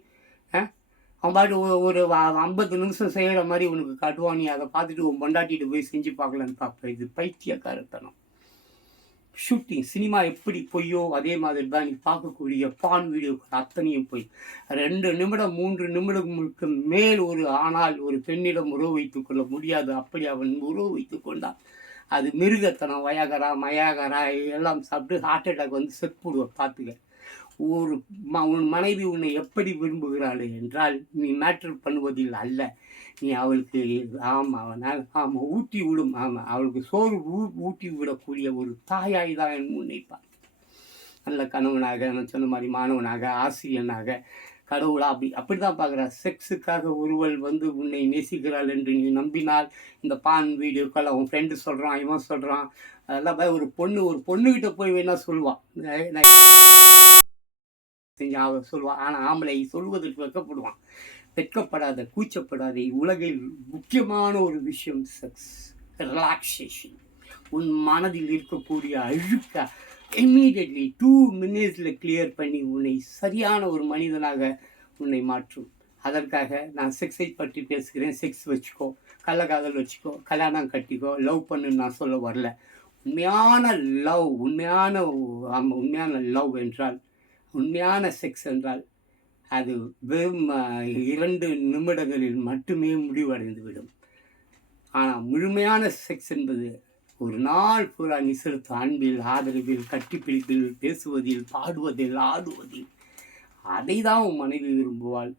அவன் பாட்டு ஒரு 50 நிமிஷம் செய்கிற மாதிரி உனக்கு காட்டுவான். நீ அதை பார்த்துட்டு உன் பொண்டாட்டிட்டு போய் செஞ்சு பார்க்கலான்னு பார்ப்பேன். இது பைத்தியக்காரத்தனம். ஷூட்டிங். சினிமா எப்படி பொய்யோ அதே மாதிரி தான் நீ பார்க்கக்கூடிய பான் வீடியோக்கள் அத்தனையும் போய். 2 நிமிடம் 3 நிமிடங்களுக்கு மேல் ஒரு ஆணால் ஒரு பெண்ணிடம் உறவு வைத்துக் கொள்ள முடியாது. அப்படி அவன் உறவு வைத்து கொண்டான், அது மிருகத்தனம். வயாகரா மயாகரா எல்லாம் சாப்பிட்டு ஹார்ட் அட்டாக் செத்துடுவேன். பார்த்துக்க. உன் மனைவி உன்னை எப்படி விரும்புகிறாள் என்றால், நீ மேட்ரு பண்ணுவதில் அல்ல, நீ அவளுக்கு ஊட்டி விடும். அவளுக்கு சோறு ஊட்டி விடக்கூடிய ஒரு தாயாய் தான் முன்னைப்பார். நல்ல கணவனாக, நான் சொன்ன மாதிரி மாணவனாக, ஆசிரியனாக, கடவுளா அப்படி தான் பார்க்குறா. செக்ஸுக்காக ஒருவள் உன்னை நேசிக்கிறாள் என்று நீ நம்பினால், இந்த பான் வீடியோக்கள் அவன் ஃப்ரெண்டு சொல்கிறான், இவன் சொல்கிறான், அதெல்லாம் ஒரு பொண்ணுக்கிட்ட போய் வேணா சொல்லுவான், அவன் சொல்லுவான். ஆனால் ஆம்பளை சொல்வதற்கு வெட்கப்படுவான். வெட்கப்படாத, கூச்சப்படாத. உலகில் முக்கியமான ஒரு விஷயம் செக்ஸ், ரிலாக்ஸேஷன். உன் மனதில் இருக்கக்கூடிய அழுக்க இம்மீடியட்லி 2 minutes கிளியர் பண்ணி உன்னை சரியான ஒரு மனிதனாக உன்னை மாற்றும். அதற்காக நான் செக்ஸை பற்றி பேசுகிறேன். செக்ஸ் வச்சுக்கோ, கள்ளக்காதல் வச்சுக்கோ, கல்யாணம் கட்டிக்கோ, லவ் பண்ணுன்னு நான் சொல்ல வரல. உண்மையான லவ் என்றால், உண்மையான செக்ஸ் என்றால், அது வெறும் 2 நிமிடங்களில் மட்டுமே முடிவடைந்துவிடும். ஆனால் முழுமையான செக்ஸ் என்பது ஒரு நாள் பூரா நீ செலுத்த அன்பில், ஆதரவில், கட்டிப்பிடிப்பில், பேசுவதில், பாடுவதில், ஆடுவதில், அதை தான் உன் மனைவி விரும்புவாள்.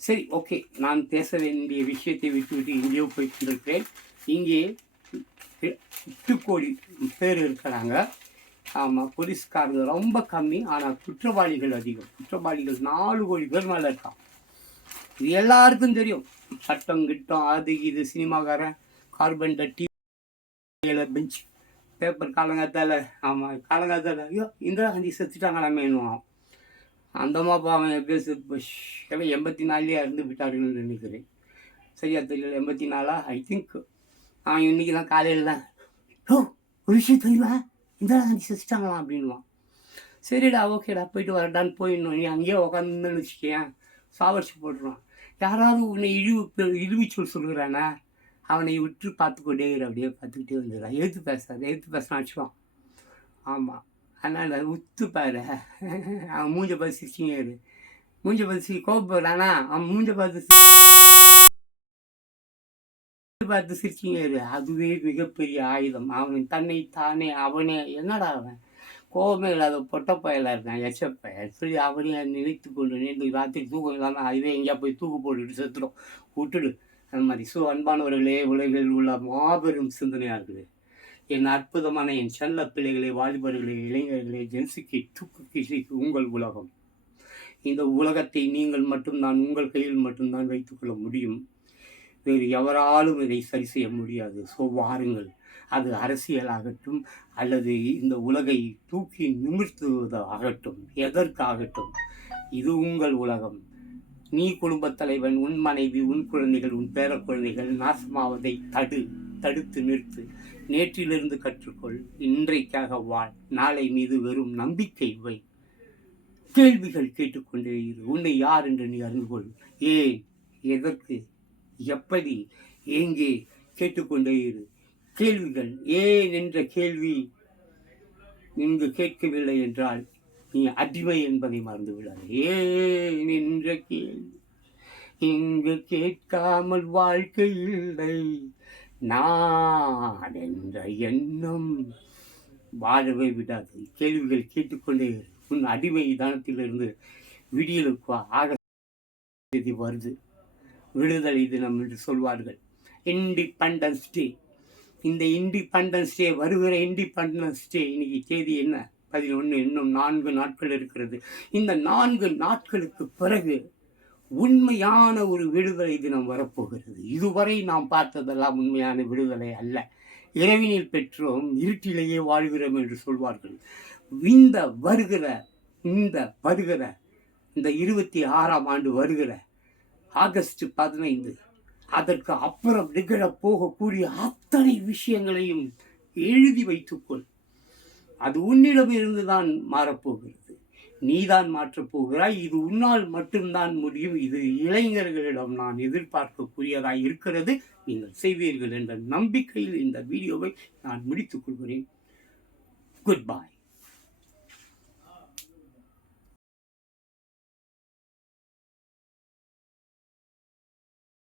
சரி, ஓகே, நான் பேச வேண்டிய விஷயத்தை விட்டுவிட்டு எங்கேயோ போய் கொண்டிருக்கிறேன். இங்கே 8 கோடி பேர் இருக்கிறாங்க. ஆமாம், போலீஸ்காரங்க ரொம்ப கம்மி, ஆனால் குற்றவாளிகள் அதிகம். குற்றவாளிகள் 4 கோடி பேர் மேலே இருக்கான். இது எல்லாருக்கும் தெரியும். சட்டம் கிட்டம் அது இது, சினிமாக்காரன், கார்பெண்டர், டிவியில் பெஞ்ச், பேப்பர் காலங்காத்தால், ஆமாம் காலங்காத்தால், ஐயோ இந்திரா காந்தி செத்துட்டாங்களாமேனுவான். அந்தமா பாவம் எப்படியோ எல்லாம் 84 இறந்து விட்டார்கள் நினைக்கிறேன். சரியா தெரியல, 84 ஐ திங்க். அவன் இன்னைக்கு தான் காலையில் தான், ஓ ஒரு விஷயம் தெரியுமா, இந்திரா காந்தி செத்துட்டாங்களாம் அப்படின்வான். சரிடா, ஓகேடா, போயிட்டு வரடான்னு போயிடணும். நீ அங்கேயே உட்காந்துன்னு வச்சுக்கேன், சாவடிச்சு போட்டுருவான். யாராவது உன்னை இழிவுச்சொல் சொல்கிறானா, அவனை விட்டு பார்த்துக்கொண்டே அப்படியே பார்த்துக்கிட்டே வந்துடுறான். எதிர்த்து பேசினா அடிச்சுவான். ஆமாம், அதனால் உத்து பாரு, அவன் மூஞ்ச பார்த்து சிரிச்சிங்க இரு. மூஞ்ச பார்த்து கோபப்படுறானா, அவன் மூஞ்ச பார்த்து சிரிச்சிங்க இரு. அதுவே மிகப்பெரிய ஆயுதம். அவன் தன்னை தானே அவனே, என்னடா அவன் கோபமே இல்லாத பொட்டப்பயலாக இருக்கான், எச்சப்பைய சொல்லி அவனையே நினைத்து கொண்டு நேற்று ராத்திரி தூக்கம் இல்லாமல் அதுவே எங்கேயா போய் தூக்கு போட்டுட்டு செத்துடும், விட்டுடு. அந்த மாதிரி. அன்பானவர்களே, உலகில் உள்ள மாபெரும் சிந்தனையாக இருக்குது. என் அற்புதமான என் செல்ல பிள்ளைகளே, வாலிபர்களே, இளைஞர்களே, ஜென்சிக்கு தூக்கு கிசிக்கு உங்கள் உலகம். இந்த உலகத்தை நீங்கள் மட்டும்தான், உங்கள் கையில் மட்டும்தான் வைத்துக்கொள்ள முடியும். வேறு எவராலும் இதை சரி செய்ய முடியாது. வாருங்கள், அது அரசியலாகட்டும் அல்லது இந்த உலகை தூக்கி நிமிர்த்துவதாகட்டும், எதற்காகட்டும், இது உங்கள் உலகம். நீ குடும்பத் தலைவன், உன் மனைவி, உன் குழந்தைகள், உன் பேர குழந்தைகள் நாசமாவதை தடுத்து நிறுத்து. நேற்றிலிருந்து கற்றுக்கொள், இன்றைக்காக வாழ், நாளை மீது வெறும் நம்பிக்கை வை. கேள்விகள் கேட்டுக்கொண்டே இரு. உன்னை யார் என்று நீ அறிந்து கொள். ஏன், எதற்கு, எப்படி, எங்கே கேட்டுக்கொண்டே இரு. கேள்விகள், ஏன் என்ற கேள்வி இங்கு கேட்கவில்லை என்றால் நீ அடிமை என்பதை மறந்து விடாது. ஏன் என்ற கேள்வி இங்கு கேட்காமல் வாழ்க்கை இல்லை. நான் என்ற எண்ணம் வாழவே விடாது. கேள்விகள் கேட்டுக்கொண்டே இரு. உன் அடிமை தானத்திலிருந்து விடியலுக்கு ஆகஸ்ட் வருது, விடுதலை தினம் என்று சொல்வார்கள். Independence day. இந்த இண்டிபெண்டன்ஸ் டே, வருகிற இண்டிபெண்டன்ஸ் டே, இன்னைக்கு தேதி என்ன, 11. இன்னும் 4 நாட்கள் இருக்கிறது. இந்த 4 நாட்களுக்கு பிறகு உண்மையான ஒரு விடுதலை தினம் வரப்போகிறது. இதுவரை நாம் பார்த்ததெல்லாம் உண்மையான விடுதலை அல்ல. இரவினில் பெற்றோம், இருட்டிலேயே வாழ்கிறோம் என்று சொல்வார்கள். இந்த வருகிற இந்த 26ஆம் ஆண்டு வருகிற ஆகஸ்ட் 15, அதற்கு அப்புறம் நிகழப் போகக்கூடிய அத்தனை விஷயங்களையும் எழுதி வைத்துக்கொள். அது உன்னிடமிருந்து தான் மாறப்போகிறது. நீதான் மாற்றப் போகிறாய். இது உன்னால் மட்டும்தான் முடியும். இது இளைஞர்களிடம் நான் எதிர்பார்க்கக்கூடியதாய் இருக்கிறது. நீங்கள் செய்வீர்கள் என்ற நம்பிக்கையில் இந்த வீடியோவை நான் முடித்துக் கொள்கிறேன். Good bye.